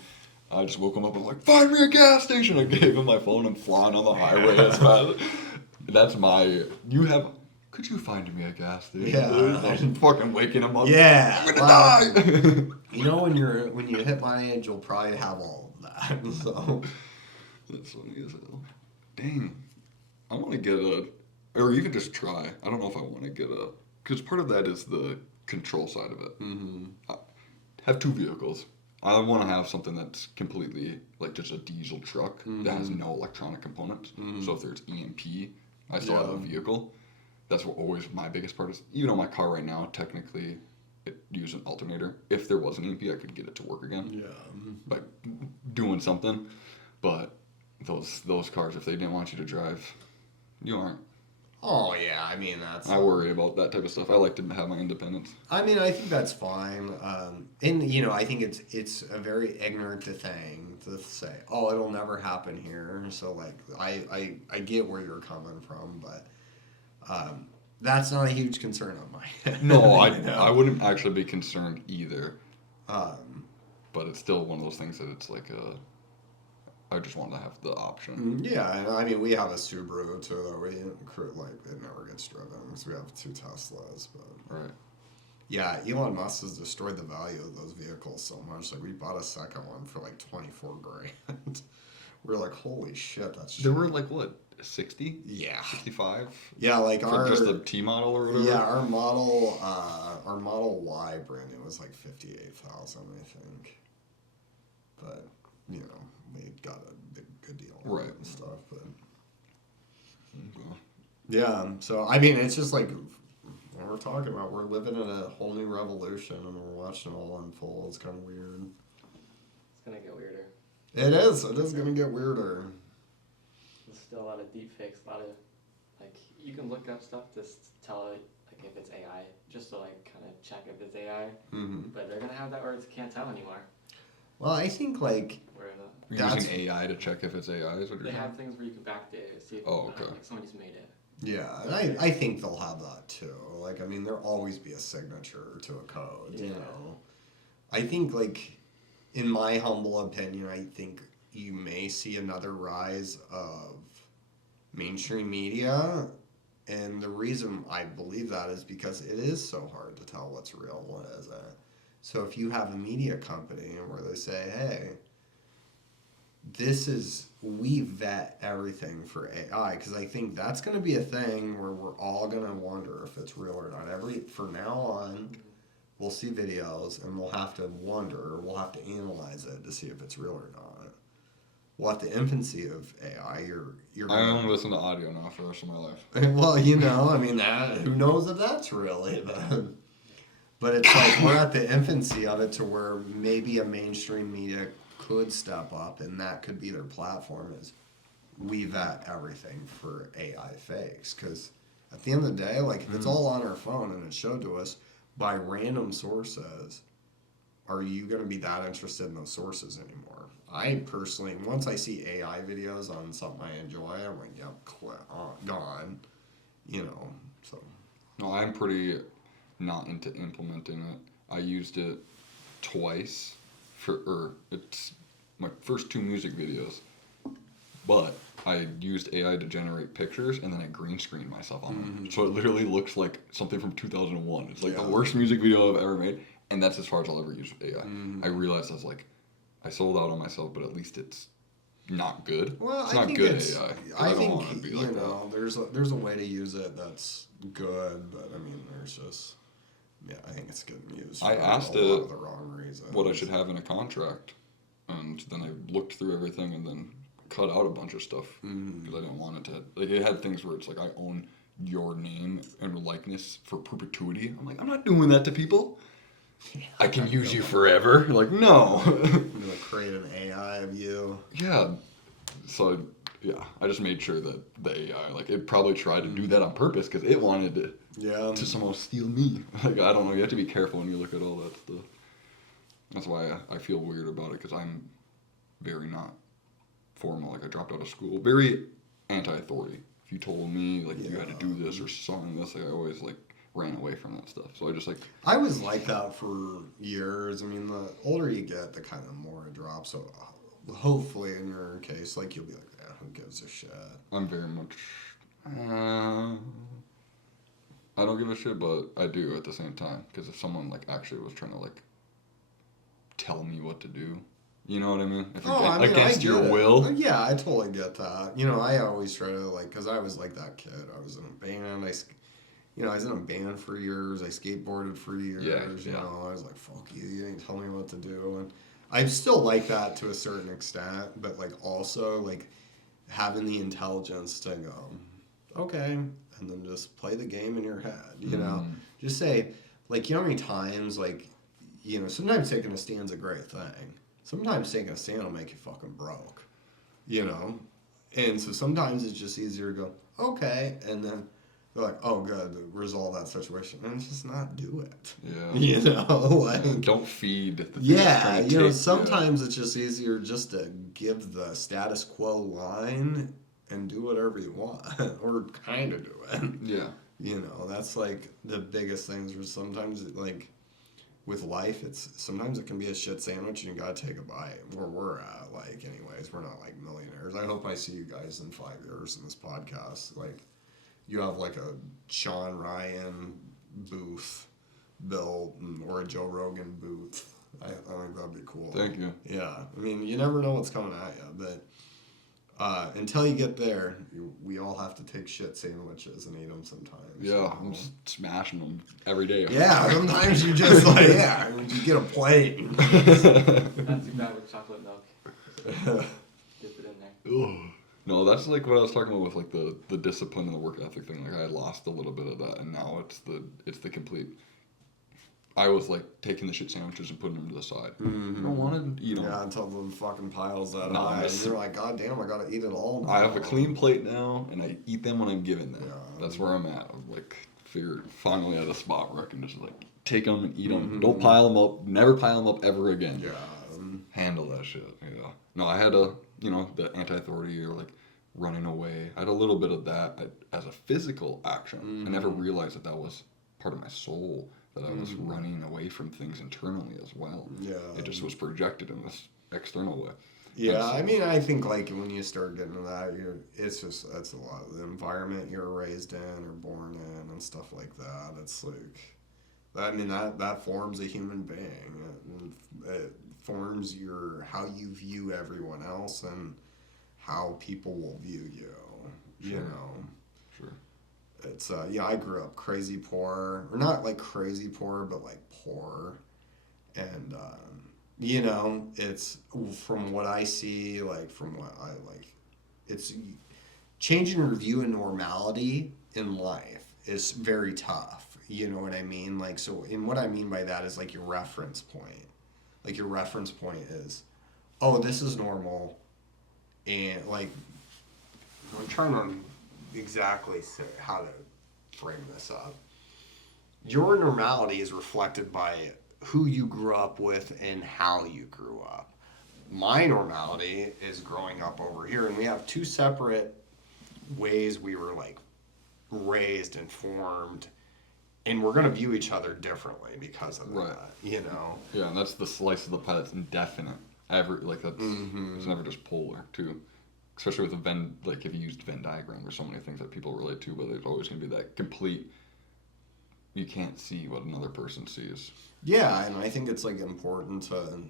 I just woke him up and was like, find me a gas station. I gave him my phone and flying on the highway as fast. That's could you find me a gas station? Yeah. I'm fucking waking him up. Yeah. I'm gonna die. You know, when you hit my age, you'll probably have all of that. So. That's funny as hell. Dang. I want to get or even just try. I don't know if I want to get because part of that is the control side of it. Mm-hmm. Have 2 vehicles. I want to have something that's completely like just a diesel truck that has no electronic components. So if there's EMP, I still have a vehicle. That's what always my biggest part is. Even on my car right now, technically, it uses an alternator. If there was an EMP, I could get it to work again. Yeah. By doing something. But those cars, if they didn't want you to drive, you aren't. Oh yeah, I mean that's. I worry about that type of stuff. I like to have my independence. I mean, I think that's fine. And I think it's a very ignorant thing to say, oh, it'll never happen here. So like, I get where you're coming from, but that's not a huge concern on my end. No, I wouldn't actually be concerned either. Um, But it's still one of those things that it's like I just want to have the option. yeah, and I mean, we have a Subaru too that we like it never gets driven because we have 2 Teslas, but. Right. Yeah, Elon Musk has destroyed the value of those vehicles so much. Like, we bought a second one for like 24 grand. We're like, holy shit, that's They were like what, 60? Yeah. 65? Yeah, like For just the T model or whatever? Yeah, our Model Y brand new was like 58,000, I think. But, we got a good deal on it and stuff, but Okay. yeah, so I mean, it's just like what we're talking about. We're living in a whole new revolution, and we're watching it all unfold. It's kind of weird. It's gonna get weirder. It is. It is gonna get weirder. There's still a lot of deep fakes, a lot of, like, you can look up stuff to tell it, like, if it's AI, just to, like, kind of check if it's AI. Mm-hmm. But they're gonna have that where it can't tell anymore. Well, I think like Where You're using AI to check if it's AI, is what you're they saying? have things where you can backdate it, see if okay. like somebody's made it. yeah, and I think they'll have that too. Like, I mean, there'll always be a signature to a code. Yeah. I think like, in my humble opinion, I think you may see another rise of mainstream media. And the reason I believe that is because it is so hard to tell what's real and what isn't. So if you have a media company where they say, hey, we vet everything for AI, because I think that's going to be a thing where we're all going to wonder if it's real or not. From now on, we'll see videos and we'll have to we'll have to analyze it to see if it's real or not. Well, at the infancy of AI, you're I only listen to audio now for the rest of my life. well, I mean, who knows if that's really, but it's like we're at the infancy of it to where maybe a mainstream media could step up, and that could be their platform is we vet everything for AI fakes. Because at the end of the day, like, if it's all on our phone and it's showed to us by random sources, are you going to be that interested in those sources anymore? I personally, once I see AI videos on something I enjoy, I'm like, yep, gone. So. No, I'm pretty not into implementing it. I used it twice it's my first 2 music videos. But I used AI to generate pictures, and then I green screened myself on them. So it literally looks like something from 2001. It's like the worst music video I've ever made, and that's as far as I'll ever use AI. I realized I sold out on myself, but at least it's not good. Well, it's I not think good it's, AI. I don't think want it to be like that. there's a way to use it that's good, but I mean, there's just I think it's getting used. I asked a lot of the wrong reasons. What I should have in a contract, and then I looked through everything and then cut out a bunch of stuff because I didn't want it to. Like, it had things where it's like, I own your name and likeness for perpetuity. I'm like, I'm not doing that to people. I can use you forever. Like, no. I'm gonna create an AI of you. Yeah. So yeah, I just made sure that the AI, like, it probably tried to do that on purpose because it wanted to somehow steal me. Like, I don't know. You have to be careful when you look at all that stuff. That's why I feel weird about it, because I'm very not formal. Like, I dropped out of school. Very anti-authority. If you told me, like, you had to do this or something, this, I always, like, ran away from that stuff. So I just, like... I was like that for years. I mean, the older you get, the kind of more it drops. So hopefully, in your case, like, you'll be like, yeah, who gives a shit? I'm very much... I don't give a shit, but I do at the same time. Because if someone, like, actually was trying to, like, tell me what to do, you know what I mean? If against your will. Yeah, I totally get that. I always try to, like, because I was like that kid. I was in a band. I was in a band for years. I skateboarded for years. I was like, fuck you. You didn't tell me what to do. And I still like that to a certain extent, but like also like having the intelligence to go, okay, and then just play the game in your head. You know, just say like, you know how many times like, you know, sometimes taking a stand's a great thing. Sometimes taking a stand will make you fucking broke. You know, and so sometimes it's just easier to go, okay, and then they're like, oh, good, resolve that situation, and just not do it. Yeah. You know, like Don't feed the thing that's yeah, trying to you know, take- sometimes it's just easier just to give the status quo line and do whatever you want, or kind of do it. Yeah. You know, that's like the biggest things. Where sometimes like with life, it's sometimes it can be a shit sandwich and you gotta take a bite. Where we're at, like, anyways, we're not like millionaires. I hope I see you guys in 5 years in this podcast. Like, you have like a Sean Ryan booth built or a Joe Rogan booth. I think that'd be cool. Thank you. Yeah, I mean, you never know what's coming at you, but until you get there, we all have to take shit sandwiches and eat them sometimes. Yeah, you know? I'm just smashing them every day. Yeah, sometimes you just like, yeah, you get a plate. Not too bad with chocolate milk. Dip it in there. Ugh. No, that's like what I was talking about with like the discipline and the work ethic thing. Like I lost a little bit of that, and now it's the complete. I was like taking the shit sandwiches and putting them to the side. I don't want to eat them. Yeah, until the fucking piles that Nah, high, and that's- you're like, God damn, I gotta eat it all now. I have a clean plate now, and I eat them when I'm given them. Yeah. That's where I'm at. I'm like, figured finally at a spot where I can just like take them and eat them. Don't pile them up. Never pile them up ever again. Yeah. Handle that shit. Yeah. No, I had a the anti-authority or like running away. I had a little bit of that as a physical action. I never realized that was part of my soul. That I was running away from things internally as well. Yeah. It just was projected in this external way. Yeah, That's- I mean, I think like when you start getting to that, that's a lot of the environment you're raised in or born in and stuff like that. It's like, I mean, that forms a human being. It forms how you view everyone else and how people will view you. You Sure. know. Sure. It's I grew up crazy poor, or not like crazy poor, but like poor, and you know, it's from what I see, like from what I like, it's changing your view of normality in life is very tough. You know what I mean? Like, so, and what I mean by that is like your reference point. Like your reference point is, oh, this is normal, and like, I'm trying to exactly say how to frame this up. Your normality is reflected by who you grew up with and how you grew up. My normality is growing up over here, and we have two separate ways we were like raised and formed, and we're gonna view each other differently because of Right. that. You know. Yeah, and that's the slice of the pie that's indefinite. It's never just polar too. Especially with a Venn, like if you used Venn diagram, there's so many things that people relate to, but there's always going to be that complete. You can't see what another person sees. Yeah, and I think it's like important to,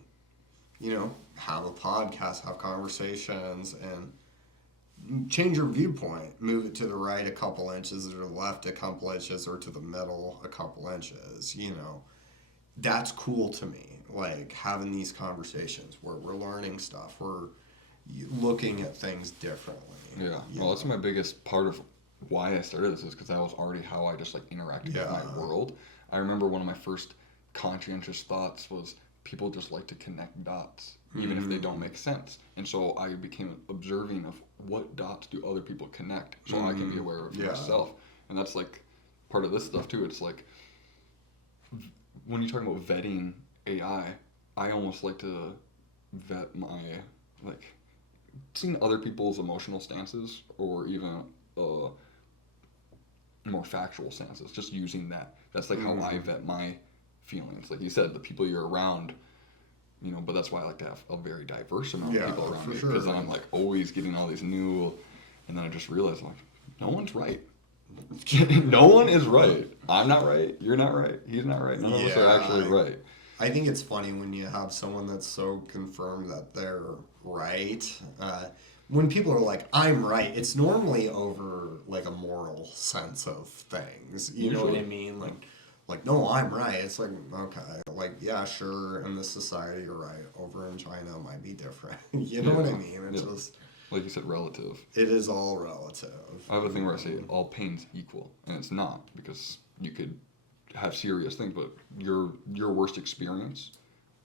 you know, have a podcast, have conversations, and change your viewpoint. Move it to the right a couple inches, or to the left a couple inches, or to the middle a couple inches. You know, that's cool to me. Like having these conversations where we're learning stuff, we're looking at things differently. Yeah. you Well, that's know? my biggest part of why I started this is because that was already how I just like interacted with my world. I remember one of my first conscientious thoughts was people just like to connect dots, even if they don't make sense. And so I became observing of what dots do other people connect so I can be aware of myself. And that's like part of this stuff too. It's like when you're talking about vetting AI, I almost like to vet my like seeing other people's emotional stances or even more factual stances, just using that's like how I vet my feelings. Like you said, the people you're around, you know, but that's why I like to have a very diverse amount of people around for me, sure. because then I'm like always getting all these new, and then I just realize like no one's right. No one is right. I'm not right. You're not right. He's not right. None of us are actually right. I think it's funny when you have someone that's so confirmed that they're right. When people are like, I'm right, it's normally over like a moral sense of things. You know what I Usually. mean? Like, like, no, I'm right. It's like, okay, like, yeah, sure, in this society, you're right. Over in China, it might be different. You know what I mean? It's Yeah. just, Like you said, relative. it is all relative. I have a thing where I say all pain's equal, and it's not, because you could have serious things, but your worst experience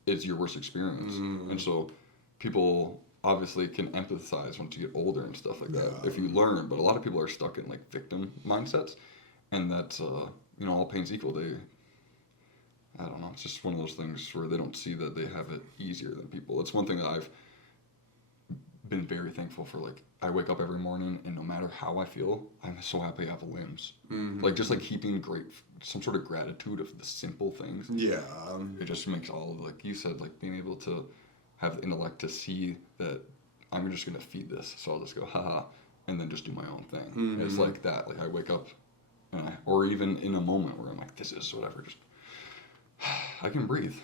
is your worst experience, and so people obviously can empathize once you get older and stuff like that Yeah. if you learn. But a lot of people are stuck in like victim mindsets, and that's all pain's equal. I don't know. It's just one of those things where they don't see that they have it easier than people. It's one thing that I've been very thankful for. Like, I wake up every morning, and no matter how I feel, I'm so happy I have limbs. Like, just like keeping some sort of gratitude of the simple things. Yeah. It just makes all of, like you said, like being able to have the intellect to see that I'm just gonna feed this, so I'll just go haha, and then just do my own thing. It's like that. Like, I wake up, or even in a moment where I'm like, this is whatever, just I can breathe.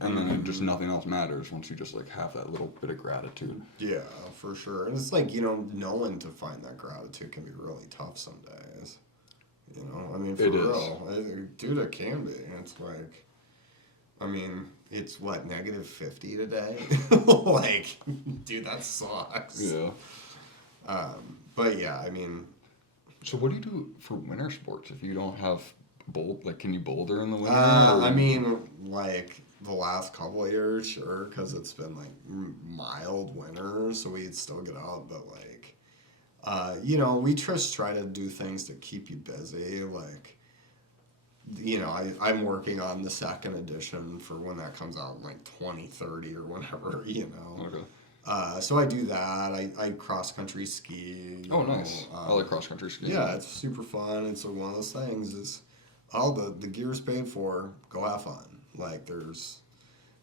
And then just nothing else matters once you just like have that little bit of gratitude. Yeah, for sure. And it's like, knowing to find that gratitude can be really tough some days. I mean, for It is. real. Dude, it can be. It's like, I mean, it's what, -50 today? Like, dude, that sucks. Yeah. But yeah, I mean, So what do you do for winter sports if you don't have can you boulder in the winter? I mean, like the last couple of years, sure, because it's been like mild winters, so we'd still get out, but like, we just try to do things to keep you busy. Like, I'm working on the second edition for when that comes out in like 2030 or whenever, Okay. So I do that. I cross country ski. Oh, nice. I like cross country skiing. Yeah, it's super fun. And so one of those things is all the gear's paid for. Go have fun. Like, there's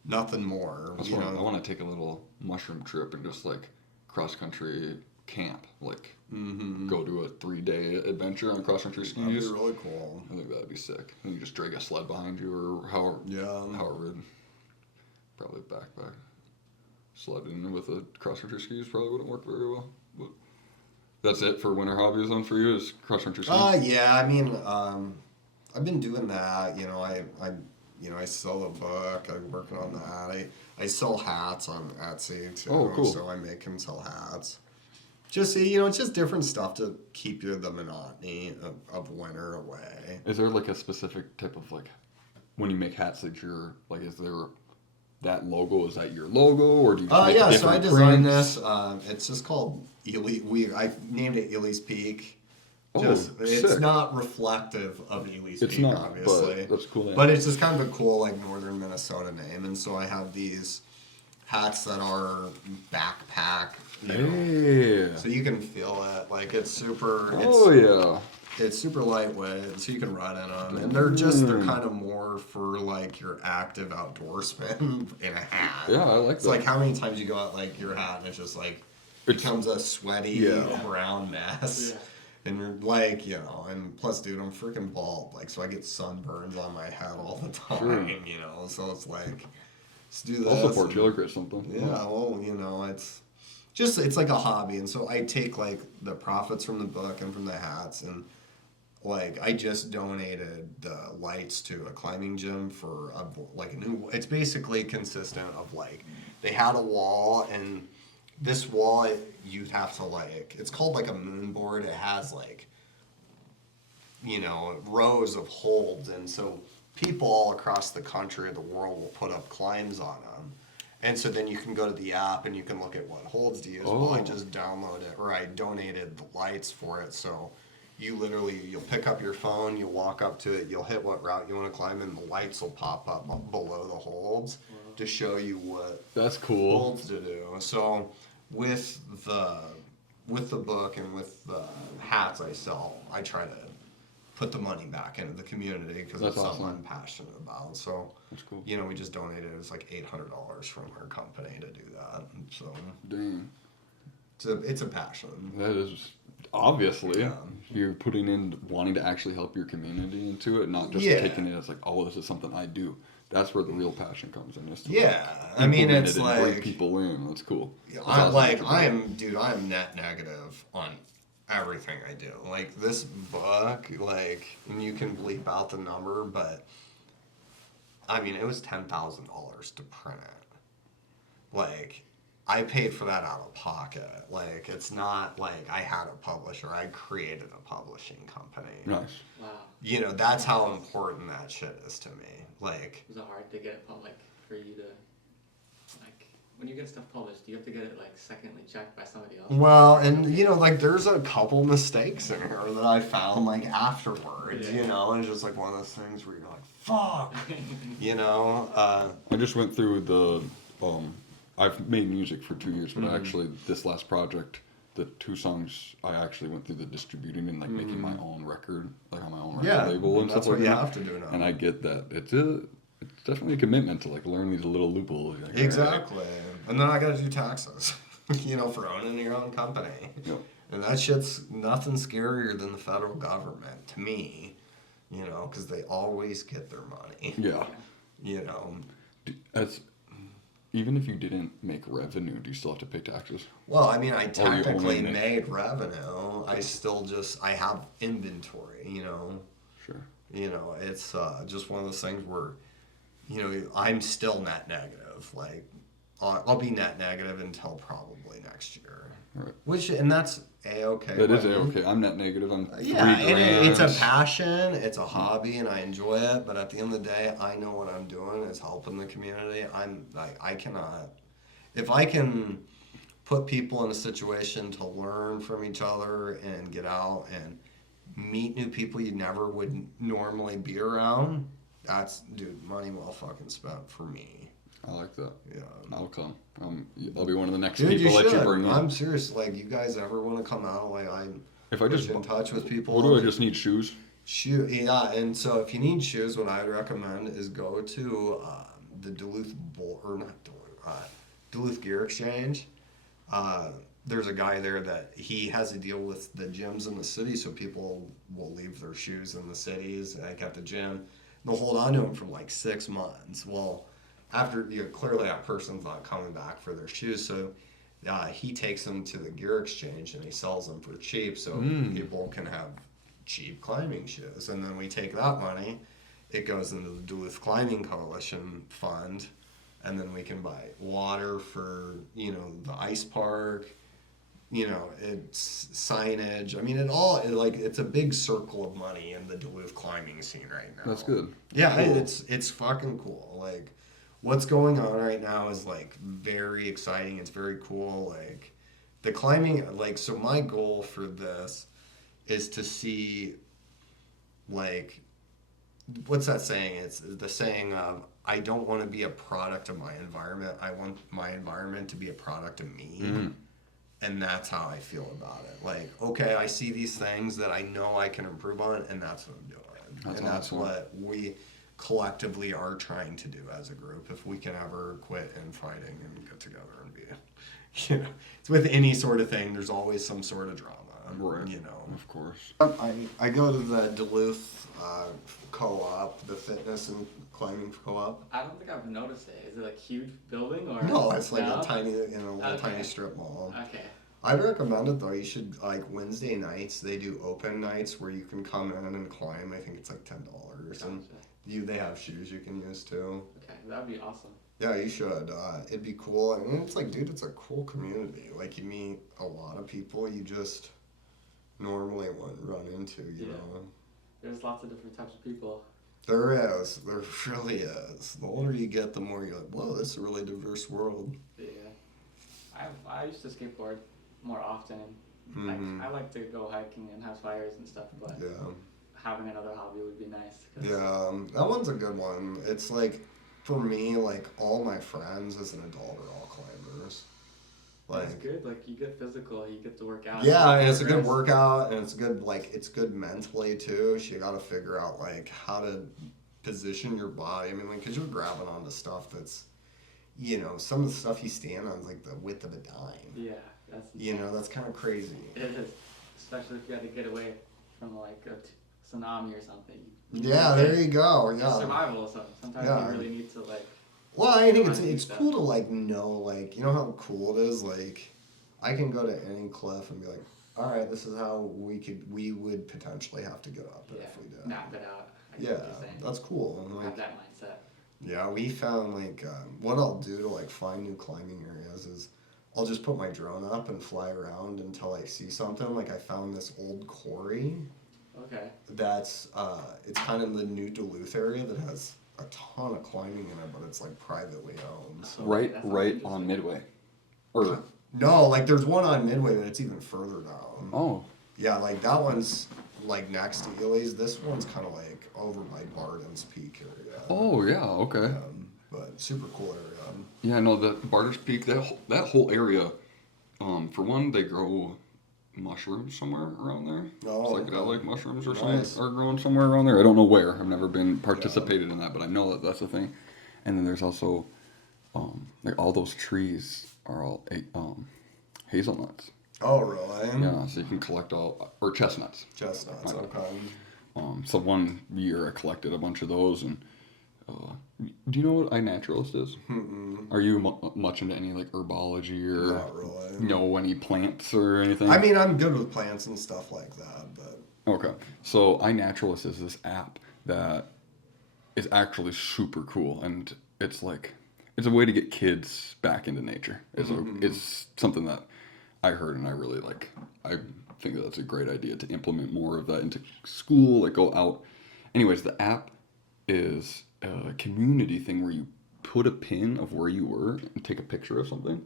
nothing more. That's why I want to take a little mushroom trip and just like cross country camp. Like, go to a 3-day adventure on cross country skis. That'd be really cool. I think that'd be sick. And you just drag a sled behind you, or however, probably backpack. Sledding with a cross country skis probably wouldn't work very well. But that's it for winter hobbies then for you, is cross country skis? Yeah. I mean, I've been doing that. I sell a book. I'm working on that. I sell hats on Etsy too. Oh, cool. So I make him sell hats. Just it's just different stuff to keep the monotony of winter away. Is there like a specific type of like, when you make hats that you're like, is there that logo? Is that your logo, or do you just make So I different designed prints? this. It's just called Elite. I named it Ely's Peak. Oh, It's sick. not reflective of Ely's It's Peak, not, obviously. but that's a cool name. But it's just kind of a cool, like, northern Minnesota name. And so I have these hats that are backpack. Yeah. So you can feel it. Like, it's super. Oh yeah. It's super lightweight, so you can ride in them. And they're kind of more for, like, your active outdoorsman in a hat. Yeah, I like It's that. like how many times you go out, like, your hat and it's just, like, becomes a sweaty brown mess. Yeah. And you're like, and plus, dude, I'm freaking bald. Like, so I get sunburns on my head all the time, So it's like, let's do this. I'll support you. I'll create something. Yeah, well, it's like a hobby. And so I take, like, the profits from the book and from the hats, and, like, I just donated the lights to a climbing gym for, a new, it's basically consistent of, like, they had a wall, and this wall, you'd have to, like, it's called, like, a moon board. It has, like, rows of holds. And so people all across the country or the world will put up climbs on them. And so then you can go to the app and you can look at what holds to use. Well, I just downloaded, or I donated the lights for it. So you'll pick up your phone, you'll walk up to it, you'll hit what route you want to climb, and the lights will pop up below the holds to show you what That's cool. holds to do. So with the book and with the hats I sell, I try to put the money back into the community because it's something I'm passionate about. So That's cool. we just donated. It was like $800 from our company to do that. And so Dang. it's a passion. That is obviously Yeah. you're putting in wanting to actually help your community into it, not just taking it as like, oh, this is something I do. That's where the real passion comes in. Is to I mean, implement it's it and bring like people in. That's cool. That's I awesome. am net negative on everything I do. Like this book, like, and you can bleep out the number, but I mean, it was $10,000 to print it. Like, I paid for that out of pocket. Like, it's not like I had a publisher. I created a publishing company. Nice. Wow. You know, that's how important that shit is to me. Like, Was it hard to get it public for you to, like, when you get stuff published, do you have to get it, like, secondly checked by somebody else? well, and you know, like there's a couple mistakes in here that I found like afterwards. Yeah. You know, and it's just like one of those things where you're like, "Fuck," you know. I just went through the. I've made music for 2 years, but Mm-hmm. actually, this last project, the 2 songs, I actually went through the distributing and like making my own record, like on my own record Yeah, label and that's stuff what like you that. have to do now. And I get that it's definitely a commitment to like learn these little loopholes. Like, all right, Exactly. And then I got to do taxes, you know, for owning your own company. Yep. And that shit's nothing scarier than the federal government to me, you know, because they always get their money. Yeah. You know. As even if you didn't make revenue, do you still have to pay taxes? Well, I mean, I Or you technically only made revenue. I still I have inventory, you know. Sure. You know, it's just one of those things where, you know, I'm still net negative. Like, I'll be net negative until probably next year. Right. And that's A-okay. That is with me. okay. I'm net negative. I'm Yeah, $3 and it's a grand. passion, it's a hobby, and I enjoy it. But at the end of the day, I know what I'm doing is helping the community. I'm like, I cannot, if I can put people in a situation to learn from each other and get out and meet new people you never would normally be around, that's, dude, money well fucking spent for me. I like that. Yeah. I'll come. I'll be one of the next Dude, people you that should. you bring in. I'm serious. Like, you guys ever want to come out? Like, I'm If I just in touch with people. what do I just need? Shoes? Yeah, and so if you need shoes, what I would recommend is go to the Duluth Duluth Gear Exchange. There's a guy there that he has a deal with the gyms in the city, so people will leave their shoes in the cities, like at the gym. They'll hold on to them for like 6 months. Well, after clearly that person's not coming back for their shoes, so he takes them to the gear exchange and he sells them for cheap, so people can have cheap climbing shoes. And then we take that money, it goes into the Duluth Climbing Coalition fund, and then we can buy water for the ice park. It's signage. I mean, it's a big circle of money in the Duluth climbing scene right now. That's good. Yeah, Cool. it's fucking cool. Like, what's going on right now is like very exciting. It's very cool. Like, the climbing, like, so my goal for this is to see, like, what's that saying? It's the saying of, I don't want to be a product of my environment. I want my environment to be a product of me. Mm-hmm. And that's how I feel about it. Like, okay, I see these things that I know I can improve on, and that's what I'm doing. That's awesome. what we collectively are trying to do as a group. If we can ever quit infighting and get together and be, it's with any sort of thing, there's always some sort of drama. Right. Of course. I go to the Duluth co-op, the fitness and climbing co-op. I don't think I've noticed it. Is it like huge building or? No, it's like No? a tiny, little Okay. tiny strip mall. Okay. I'd recommend it though. You should, like, Wednesday nights, they do open nights where you can come in and climb. I think it's like $10. And Gotcha. they have shoes you can use too. Okay, that'd be awesome. Yeah, you should. It'd be cool. I mean, it's like, dude, it's a cool community. Like, you meet a lot of people you just normally wouldn't run into, you Yeah. know? There's lots of different types of people. There is. There really is. The older you get, the more you're like, whoa, this is a really diverse world. Yeah. I used to skateboard more often. Mhm. I like to go hiking and have fires and stuff, but Yeah. having another hobby would be nice. 'Cause Yeah, that one's a good one. It's like, for me, like, all my friends as an adult are all climbers. It's Like, good. Like, you get physical, you get to work out. yeah, you and it's a good progress. workout, and it's good, like, it's good mentally, too. So you gotta figure out, like, how to position your body. I mean, like, because you're grabbing onto stuff that's, some of the stuff you stand on is, like, the width of a dime. Yeah, that's. That's kind of crazy. It is, especially if you had to get away from like a tsunami or something. Yeah, there you go, It's yeah. survival or something. Sometimes Yeah. you really need to like. Well, I think Yeah, it's cool to, like, know, like, you know how cool it is? Like, I can go to any cliff and be like, all right, this is how we would potentially have to get up it if we did. Map it out. I get Yeah, what you're saying. that's cool. And, Have like, that mindset. yeah, we found like what I'll do to like find new climbing areas is I'll just put my drone up and fly around until I see something. Like I found this old quarry Okay. that's it's kind of the new Duluth area that has a ton of climbing in it, but it's like privately owned. So Right, that sounds right interesting. on Midway. Or no, like there's one on Midway that's even further down. oh, Yeah, like that one's like next to Ely's. This one's kind of like over by Barden's Peak area. oh yeah, okay. But super cool area. Yeah, no, the Barter's Peak, that whole area. For one, they grow mushrooms somewhere around there. Oh, Psychedelic mushrooms or nice. something are growing somewhere around there. I don't know where. I've never been participated in that, but I know that that's a thing. And then there's also, like all those trees are all hazelnuts. Oh, really? Yeah, so you can collect or chestnuts. Chestnuts, My bad. okay. So one year I collected a bunch of those, and do you know what iNaturalist is? Mm-mm. Are you much into any like herbology or Not really. know any plants or anything? I mean, I'm good with plants and stuff like that, but Okay, so iNaturalist is this app that is actually super cool, and it's a way to get kids back into nature. It's something that I heard and I really like. I think that that's a great idea to implement more of that into school, like go out. Anyways, the app is a community thing where you put a pin of where you were and take a picture of something,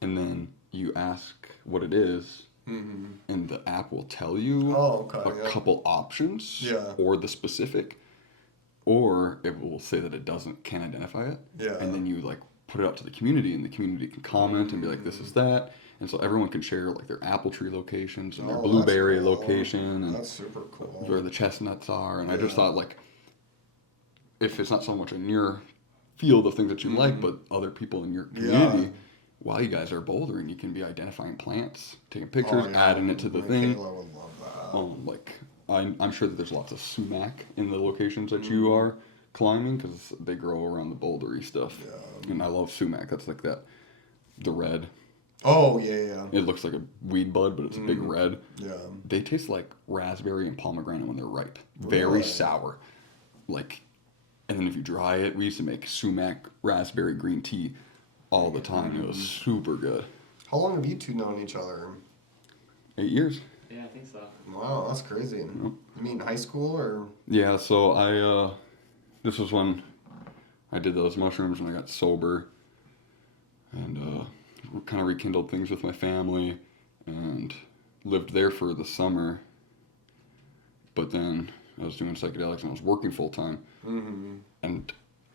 and then you ask what it is, and the app will tell you Oh, okay, a yeah. couple options Yeah. or the specific, or it will say that it can't identify it, Yeah. and then you like put it out to the community, and the community can comment and be like, this is that, and so everyone can share like their apple tree locations and their Oh, blueberry that's cool. location and That's super cool. where the chestnuts are. And I just Yeah. thought like, if it's not so much in your field of things that you like, but other people in your community, Yeah. while you guys are bouldering, you can be identifying plants, taking pictures, Oh, yeah. adding it to the My thing. Kayla would love that. Like I'm sure that there's lots of sumac in the locations that you are climbing because they grow around the bouldery stuff. Yeah. And I love sumac. That's like the red. Oh, yeah. It looks like a weed bud, but it's a big red. Yeah. They taste like raspberry and pomegranate when they're ripe. Very Really? sour. Like, and then if you dry it, we used to make sumac raspberry green tea all the time. It was super good. How long have you two known each other? 8 years. Yeah, I think so. Wow, that's crazy. You mean in high school or? Yeah, so this was when I did those mushrooms and I got sober and kind of rekindled things with my family and lived there for the summer. But then I was doing psychedelics and I was working full time. And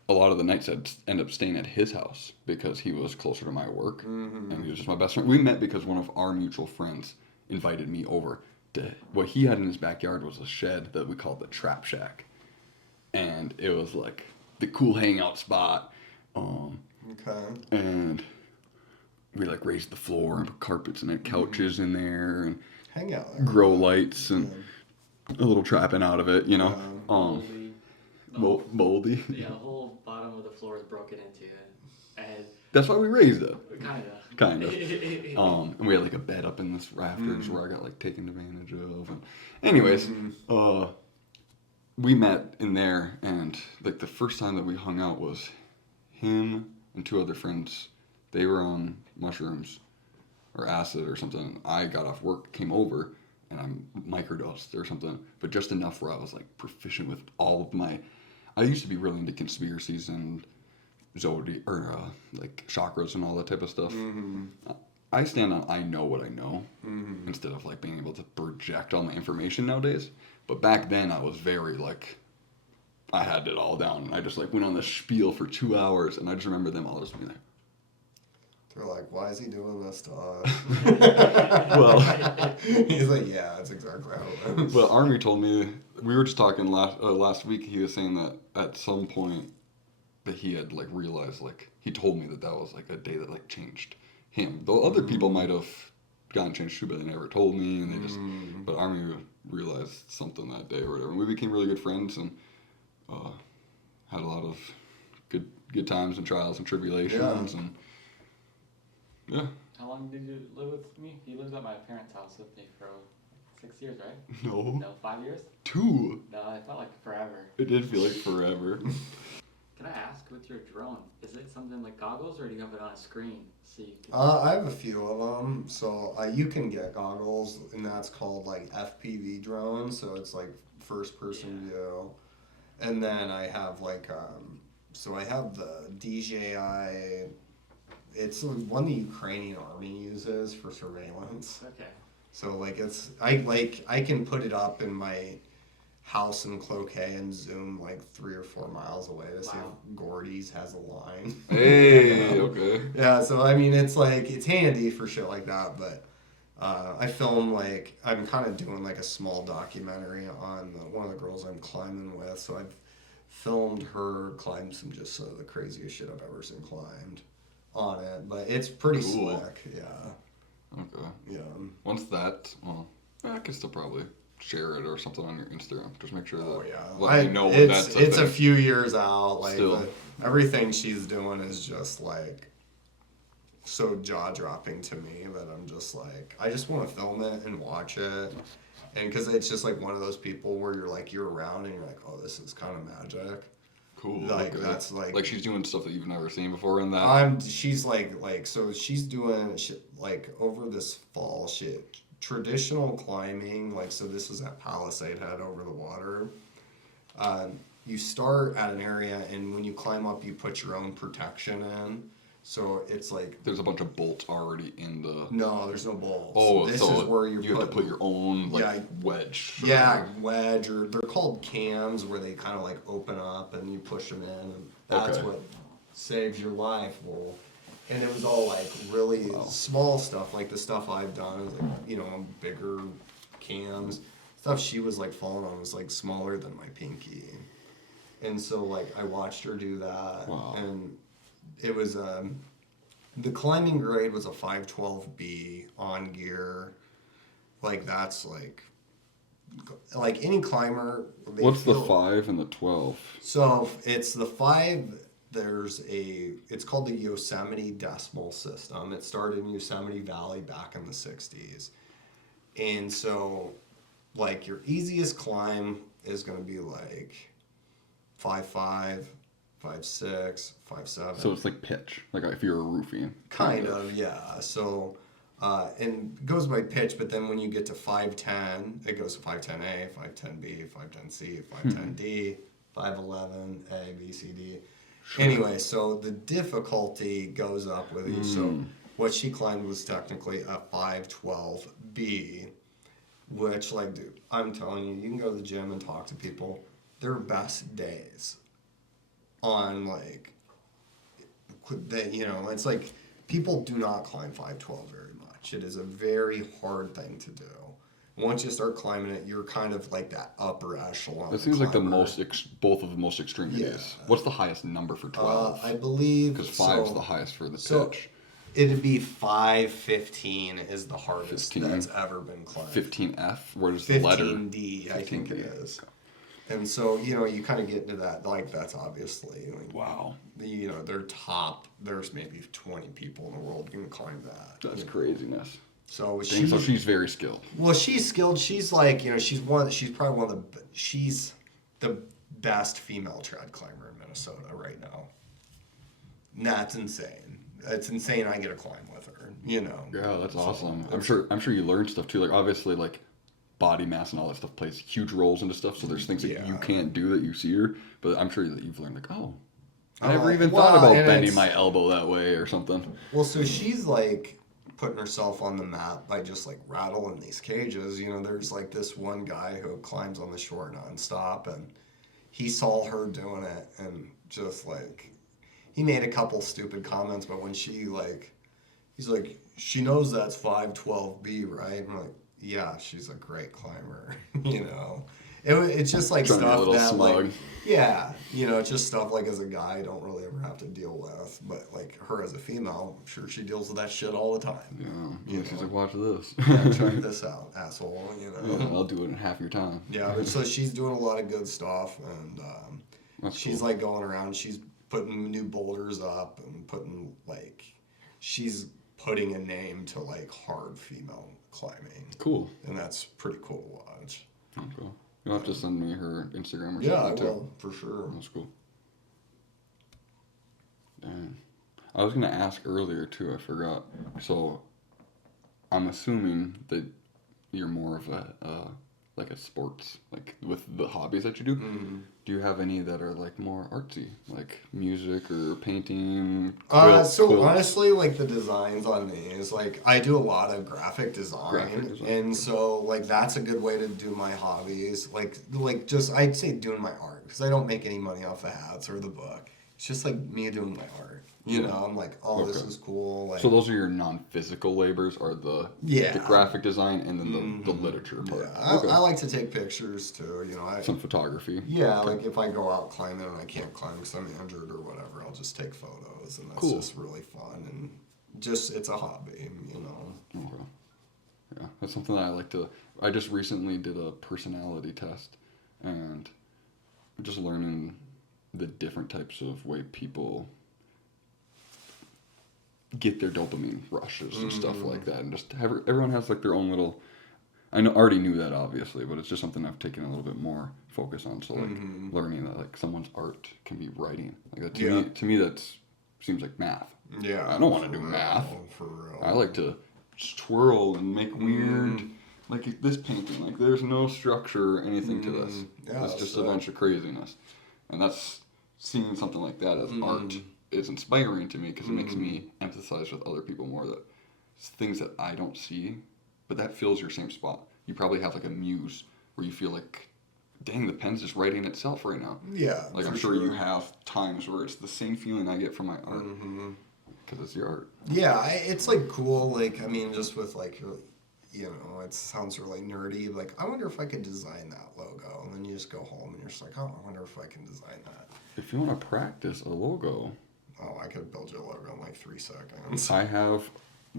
a lot of the nights I'd end up staying at his house because he was closer to my work and he was just my best friend. We met because one of our mutual friends invited me over to what he had in his backyard was a shed that we called the Trap Shack. And it was like the cool hangout spot. Okay. And we like raised the floor and put carpets and had couches in there and Hang out there. grow lights and a little trapping out of it, you know. Moldy. Moldy. Yeah, the whole bottom of the floor is broken into. And That's why we raised it. kind of. And we had like a bed up in this rafters where I got like taken advantage of. And anyways, we met in there, and like the first time that we hung out was him and two other friends. They were on mushrooms or acid or something. I got off work, came over, and I microdosed or something, but just enough where I was like proficient with all of my. I used to be really into conspiracies and like chakras and all that type of stuff. I stand on I know what I know instead of like being able to project all my information nowadays. But back then I was very like, I had it all down. I just like went on this spiel for 2 hours, and I just remember them all just being like, They're like, why is he doing this to us? well, He's like, yeah, that's exactly how it is. well, Army told me, we were just talking last week, he was saying that at some point that he had like realized, like he told me that was like a day that like changed him. Though other people might have gotten changed too, but they never told me, and they just, but Army realized something that day or whatever. And we became really good friends and had a lot of good times and trials and tribulations and yeah. How long did you live with me? You lived at my parents' house with me for 6 years, right? No. No, 5 years? 2. No, it felt like forever. It did feel like forever. Can I ask, with your drone, is it something like goggles, or do you have it on a screen so you can? I have a few of them. So you can get goggles, and that's called like FPV drone. So it's like first person view. And then I have like so I have the DJI. It's one the Ukrainian army uses for surveillance. Okay. So like I can put it up in my house in Cloquet and zoom like 3 or 4 miles away to see if Gordy's has a line. Hey, okay. Yeah, so I mean it's like it's handy for shit like that, but I film like I'm kind of doing like a small documentary on one of the girls I'm climbing with, so I've filmed her climb some just the craziest shit I've ever seen climbed on it, but it's pretty Cool. slick. Yeah. Okay. Yeah. Once that, well, I can still probably share it or something on your Instagram. Just make sure that Oh yeah. let me know when it's that's it's a thing. few years out. Like Still. everything she's doing is just like so jaw dropping to me that I'm just like I just want to film it and watch it, and because it's just like one of those people where you're around and you're like, oh, this is kind of magic. Cool. Like okay. that's like she's doing stuff that you've never seen before in that. she's like so she's doing like over this fall shit traditional climbing, like so this was at Palisade Head over the water. You start at an area and when you climb up you put your own protection in, so it's like There's a bunch of bolts already in the. no, there's no bolts. Oh, this so is where you have to put your own like wedge. Yeah, wedge, or they're called cams, where they kind of like open up and you push them in, and that's Okay. what saves your life. Well, and it was all like really small stuff, like the stuff I've done is like bigger cams. Stuff she was like falling on was like smaller than my pinky, and so like I watched her do that, Wow. and it was the climbing grade was a 512B on gear, like that's like any climber. What's the 5 and the 12? So it's the 5. It's called the Yosemite decimal system. It started in Yosemite Valley back in the 60s. And so like your easiest climb is going to be like 5.5, 5.6, 5.7. So it's like pitch, like if you're a roofie. Kind of, yeah. So, and it goes by pitch, but then when you get to 510, it goes to 510A, 510B, 510C, 510D, 511, A, B, C, D. Sure. Anyway, so the difficulty goes up with each. So what she climbed was technically a 512B, which, like, dude, I'm telling you, you can go to the gym and talk to people. Their best days on, like, it's like people do not climb 512 very much. It is a very hard thing to do. Once you start climbing it, you're kind of like that upper echelon. It seems like the climber. both of the most extremities. Yeah. What's the highest number for 12? I believe Because 5 is the highest for the so pitch. It'd be 515 is the hardest 15. that's ever been climbed. 15F? Where's the letter? 15D, I think it 15D. is. And so, you kind of get into that, like, that's obviously, like, Wow. their top, there's maybe 20 people in the world who can climb that. That's craziness. So Dang, so she's very skilled. well, she's skilled. She's like, she's probably one of she's the best female trad climber in Minnesota right now. And that's insane. It's insane I get to climb with her, Yeah, that's awesome. I'm sure you learn stuff too. Like obviously like body mass and all that stuff plays huge roles into stuff. So there's things that you can't do that you see her, but I'm sure that you've learned like, oh, I never even thought about bending my elbow that way or something. Well, so she's like putting herself on the map by just like rattling these cages. There's like this one guy who climbs on the shore nonstop, and he saw her doing it and just like he made a couple stupid comments, but when he's like, she knows that's 512B, right? I'm like, yeah, she's a great climber. It's just like Trying to be a stuff little that smug. like, yeah, it's just stuff like as a guy I don't really ever have to deal with, but like her as a female, I'm sure she deals with that shit all the time. Yeah, she's like, watch this. Yeah, check this out, asshole. Yeah, I'll do it in half your time. Yeah, but so she's doing a lot of good stuff, and That's she's cool. like going around. She's putting new boulders up and putting like she's putting a name to like hard female climbing, Cool. and that's pretty cool to watch. Oh, cool. You'll have to send me her Instagram or Yeah, I something too. will for sure. That's cool. Dang. I was gonna ask earlier too. I forgot. So, I'm assuming that you're more of a like a sports, like with the hobbies that you do. Mm-hmm. Do you have any that are like more artsy, like music or painting? So quilts? honestly, like the designs on these, like I do a lot of graphic design, and okay. so like that's a good way to do my hobbies. Like just I'd say doing my art because I don't make any money off the hats or the book. It's just like me doing my art. You know, I'm like, oh, this Okay. is cool. Like, So those are your non-physical labors, are the yeah, graphic design and then the literature yeah. part. I like to take pictures too. You know, Some photography. yeah, Okay. like if I go out climbing and I can't climb because I'm injured or whatever, I'll just take photos, and that's Cool. just really fun and just it's a hobby, you know. Okay. Yeah, that's something that I like to. I just recently did a personality test, and just learning the different types of way people get their dopamine rushes and stuff like that, and just everyone has like their own little. Already knew that obviously, but it's just something I've taken a little bit more focus on. So like learning that like someone's art can be writing. Like that, to me that's seems like math. Yeah, I don't want to for do real, math. For real. I like to just twirl and make weird, like this painting. Like there's no structure or anything to this. Yeah, It's just that's a bunch of craziness, and that's seeing something like that as art is inspiring to me because it makes me empathize with other people more. That it's things that I don't see, but that fills your same spot. You probably have like a muse where you feel like, dang, the pen's just writing itself right now. Yeah, Like for I'm sure you have times where it's the same feeling I get from my art because it's your art. Yeah, it's like cool. Like I mean, just with like, you know, it sounds really nerdy. Like I wonder if I could design that logo, and then you just go home and you're just like, oh, I wonder if I can design that. If you want to practice a logo, Oh, I could build you a logo in like 3 seconds. I have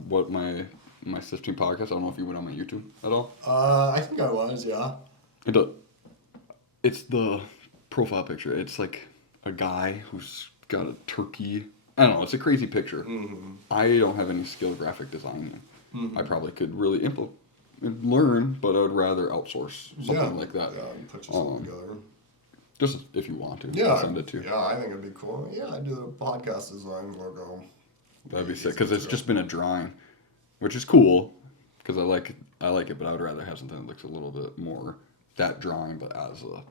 what my 15 podcast. I don't know if you went on my YouTube at all. I think I was, yeah. It's the profile picture. It's like a guy who's got a turkey. I don't know. It's a crazy picture. I don't have any skill graphic designing. I probably could really learn, but I would rather outsource something like that. Yeah, and put yourself together. Just if you want to. Yeah, I'll send it to you. yeah, I think it'd be cool. Yeah, I'd do a podcast design logo. That'd be sick because it's just been a drawing, which is cool because I like it, but I would rather have something that looks a little bit more that drawing, but as a.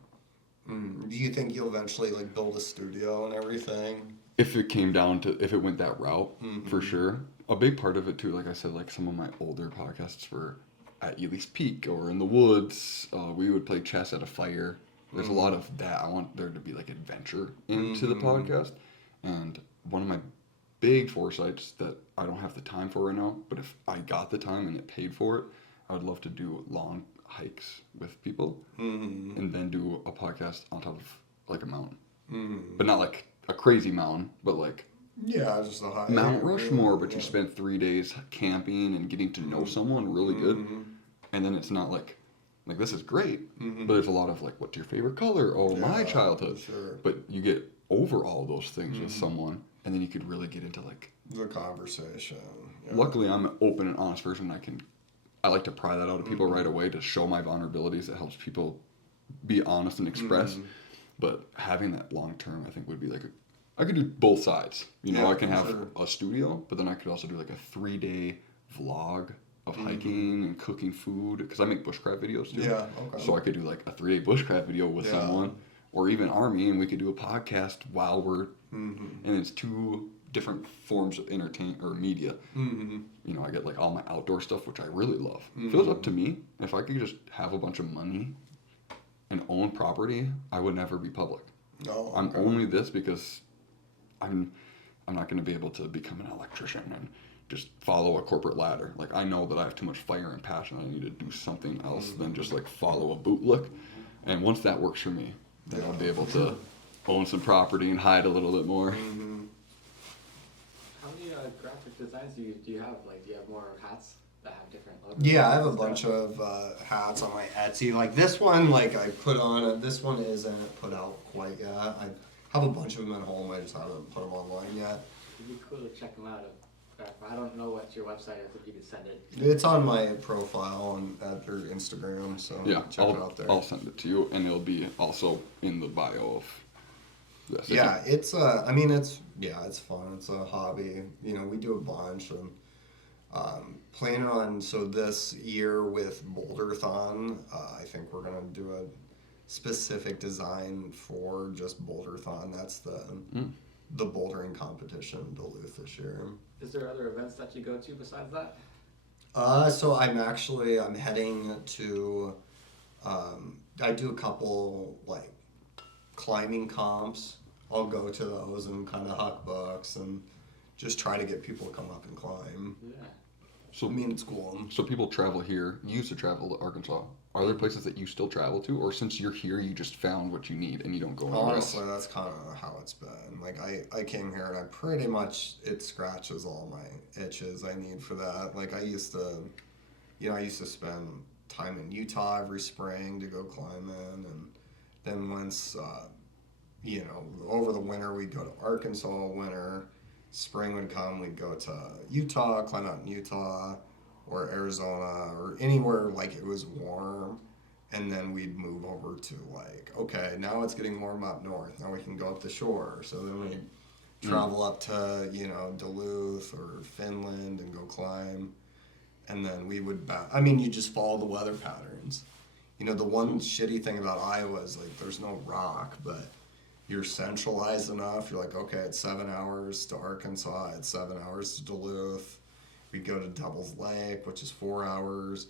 Do you think you'll eventually like build a studio and everything? If it came down to if it went that route, for sure. A big part of it too, like I said, like some of my older podcasts were at Ely's Peak or in the woods. We would play chess at a fire. There's a lot of that. I want there to be like adventure into the podcast. And one of my big foresights that I don't have the time for right now, but if I got the time and it paid for it, I would love to do long hikes with people and then do a podcast on top of like a mountain. But not like a crazy mountain, but like Yeah, just a high Mount Rushmore, but you spend 3 days camping and getting to know someone really good. And then it's not like this is great, but there's a lot of like, what's your favorite color? Oh, my childhood. Sure. But you get over all those things with someone, and then you could really get into like. The conversation. Yeah. Luckily, I'm an open and honest person. I like to pry that out of people right away to show my vulnerabilities. It helps people be honest and express. But having that long term, I think would be like I could do both sides. You know, Yeah, I can have sure. a studio, but then I could also do like a 3-day vlog of hiking and cooking food because I make bushcraft videos too. Yeah, okay. So I could do like a 3-day bushcraft video with someone, or even Army, and we could do a podcast while we're. And it's 2 different forms of entertainment or media. You know, I get like all my outdoor stuff, which I really love. If it was up to me, if I could just have a bunch of money and own property, I would never be public. No, I'm only this because I'm not going to be able to become an electrician and just follow a corporate ladder. Like I know that I have too much fire and passion. I need to do something else than just like follow a bootlick. And once that works for me, then I'll be able to own some property and hide a little bit more. How many graphic designs do you have? Like, do you have more hats that have different logos? Yeah, I have a bunch of hats on my Etsy. Like this one, like I put on. This one isn't put out quite yet. I have a bunch of them at home. I just haven't put them online yet. It'd be cool to check them out. I don't know what your website is. If you could send it. It's on my profile at their Instagram, so Yeah, check it out there. I'll send it to you, and it'll be also in the bio of this. Yeah, it's I mean, it's fun. It's a hobby. You know, we do a bunch, and planning on this year with Boulderthon. I think we're gonna do a specific design for just Boulderthon. That's the bouldering competition in Duluth this year. Is there other events that you go to besides that? So I'm heading to I do a couple like climbing comps. I'll go to those and kind of huck bucks and just try to get people to come up and climb. Yeah. So I mean, it's cool. So people travel here. You used to travel to Arkansas. Are there places that you still travel to, or since you're here, you just found what you need and you don't go anywhere else? Honestly, that's kind of how it's been. Like I came here and I pretty much it scratches all my itches I need for that. Like I used to spend time in Utah every spring to go climbing, and then once over the winter we'd go to Arkansas. Winter, spring would come, we'd go to Utah, climb out in Utah or Arizona or anywhere like it was warm, and then we'd move over to like, okay, now it's getting warm up north, now we can go up the shore. So then we'd travel up to Duluth or Finland and go climb, and then we would you just follow the weather patterns. The one shitty thing about Iowa is like there's no rock, but you're centralized enough. You're like, okay, it's 7 hours to Arkansas, it's 7 hours to Duluth. We go to Devil's Lake, which is 4 hours.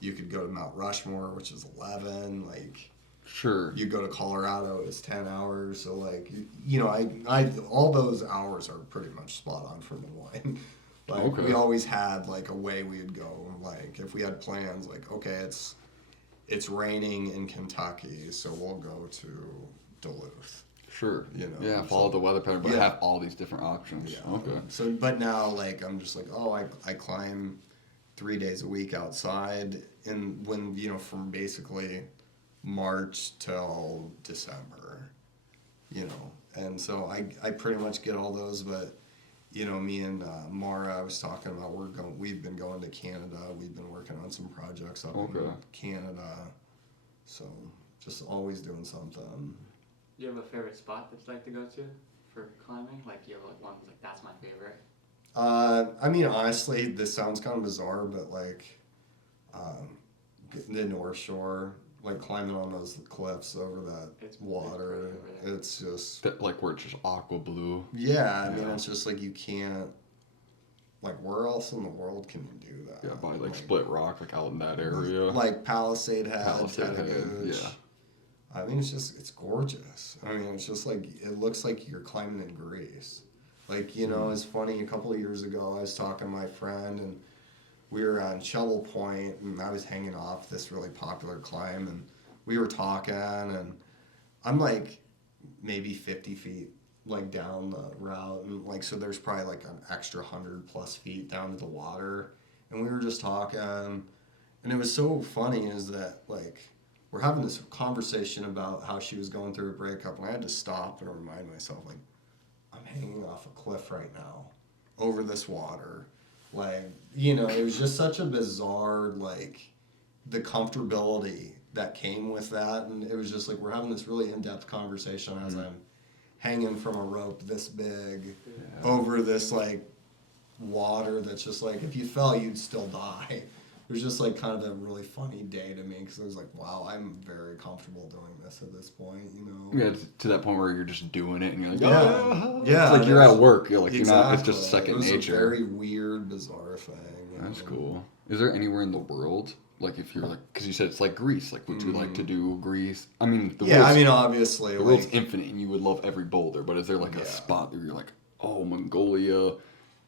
You could go to Mount Rushmore, which is 11. Like, sure. You go to Colorado, it's 10 hours. So like, I all those hours are pretty much spot on for Des Moines. Like, okay. We always had like a way we would go. Like, if we had plans, like, okay, it's raining in Kentucky, so we'll go to Duluth. Sure. Yeah, follow the weather pattern, but have all these different options. Yeah. Okay. So, but now, like, I'm just like, I climb 3 days a week outside, and from basically March till December, and so I pretty much get all those. But me and Mara, I was talking about we've been going to Canada. We've been working on some projects up in Canada, so just always doing something. Do you have a favorite spot that you like to go to for climbing? Like, you have like one like that's my favorite? Honestly, this sounds kind of bizarre, but like the North Shore, like climbing on those cliffs over that water, it's just like where it's just aqua blue. Yeah, it's just like you can't. Like, where else in the world can you do that? Yeah, by like Split Rock, like out in that area. Like Palisade Head, yeah. It's gorgeous. It's just like, it looks like you're climbing in Greece. Like, it's funny, a couple of years ago, I was talking to my friend, and we were on Shovel Point, and I was hanging off this really popular climb, and we were talking, and I'm like maybe 50 feet, like, down the route, and like, so there's probably like an extra 100+ feet down to the water, and we were just talking, and it was so funny is that, like, we're having this conversation about how she was going through a breakup, and I had to stop and remind myself, like, I'm hanging off a cliff right now over this water. Like, it was just such a bizarre, like, the comfortability that came with that, and it was just like we're having this really in-depth conversation as I'm hanging from a rope this big over this, like, water that's just like, if you fell, you'd still die. It was just like kind of a really funny day to me because I was like, wow, I'm very comfortable doing this at this point, Yeah, to that point where you're just doing it and you're like, yeah. It's like you're at work. You're like, exactly. You're not. It's just second nature. It was a very weird, bizarre thing. That's cool. Is there anywhere in the world, like if you're like, because you said it's like Greece, like would you like to do Greece? Obviously, the world's infinite and you would love every boulder, but is there like a spot where you're like, oh, Mongolia?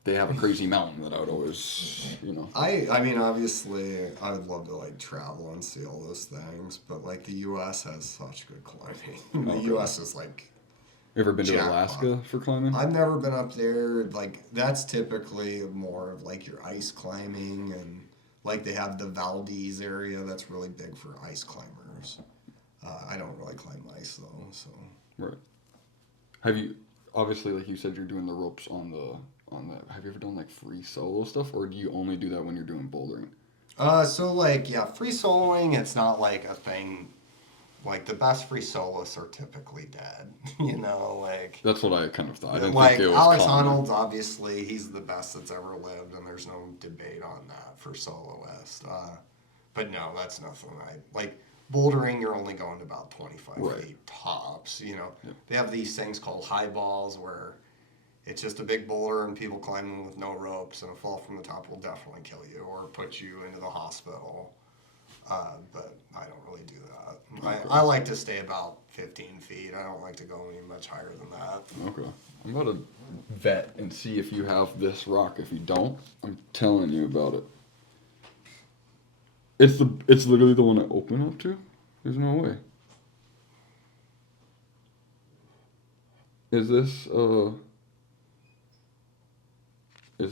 They have a crazy mountain that I would always, obviously, I would love to, like, travel and see all those things, but, like, the U.S. has such good climbing. The U.S. is, like, you ever been to Alaska for climbing? I've never been up there. Like, that's typically more of, like, your ice climbing, and, like, they have the Valdez area that's really big for ice climbers. I don't really climb ice, though, so. Right. Have you, obviously, like you said, you're doing the ropes on on that. Have you ever done like free solo stuff, or do you only do that when you're doing bouldering? So like, yeah, free soloing, it's not like a thing. Like the best free soloists are typically dead, you know. Like That's what I kind of thought. I didn't like think it was Alex common. Honnold's obviously he's the best that's ever lived, and there's no debate on that for soloist. But no, that's nothing. Like bouldering, you're only going to about 25 Right. feet tops. You know, Yep. they have these things called high balls where it's just a big boulder and people climbing with no ropes, and a fall from the top will definitely kill you or put you into the hospital. But I don't really do that. Okay. I like to stay about 15 feet. I don't like to go any much higher than that. Okay. I'm about to vet and see if you have this rock. If you don't, I'm telling you about it. It's literally the one I open up to. There's no way. Is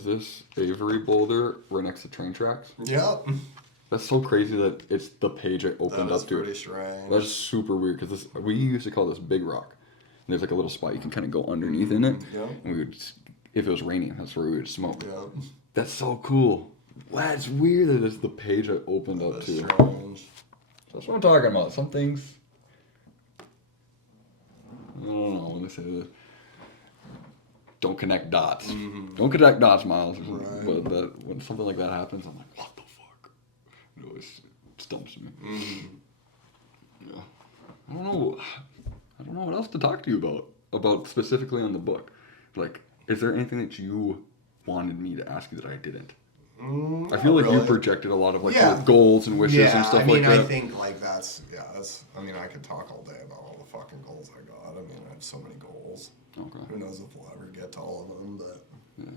this Avery boulder right next to train tracks? Yep. That's so crazy that it's the page I opened That is up to. pretty strange. That's super weird because we used to call this big rock. And there's like a little spot you can kind of go underneath in it. Yep. And we would, if it was raining, that's where we would smoke. Yep. That's so cool. That's weird that it's the page I opened up That's to. strange. That's what I'm talking about. Some things. I don't know when they say this. Don't connect dots. Mhm. Don't connect dots, Miles. Right. But when something like that happens, I'm like, what the fuck? It always stumps me. Mhm. Yeah. I don't know what else to talk to you about specifically on the book. Like, is there anything that you wanted me to ask you that I didn't? I feel Not like you really. projected a lot of like Yeah. your goals and wishes and stuff I mean, like that. I think like that's. I mean, I could talk all day about all the fucking goals I got. I mean, I have so many goals. Okay. Who knows if we'll ever get to all of them, but Yeah.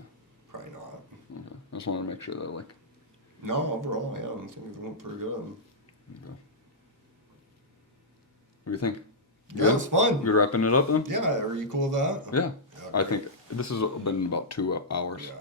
probably not. Okay. I just wanted to make sure that like. No, overall, yeah, I think it went pretty good. Okay. What do you think? Yeah, it's fun. You're wrapping it up then? Yeah, are you cool with that? Yeah. Yeah, I think this has been about 2 hours. Yeah,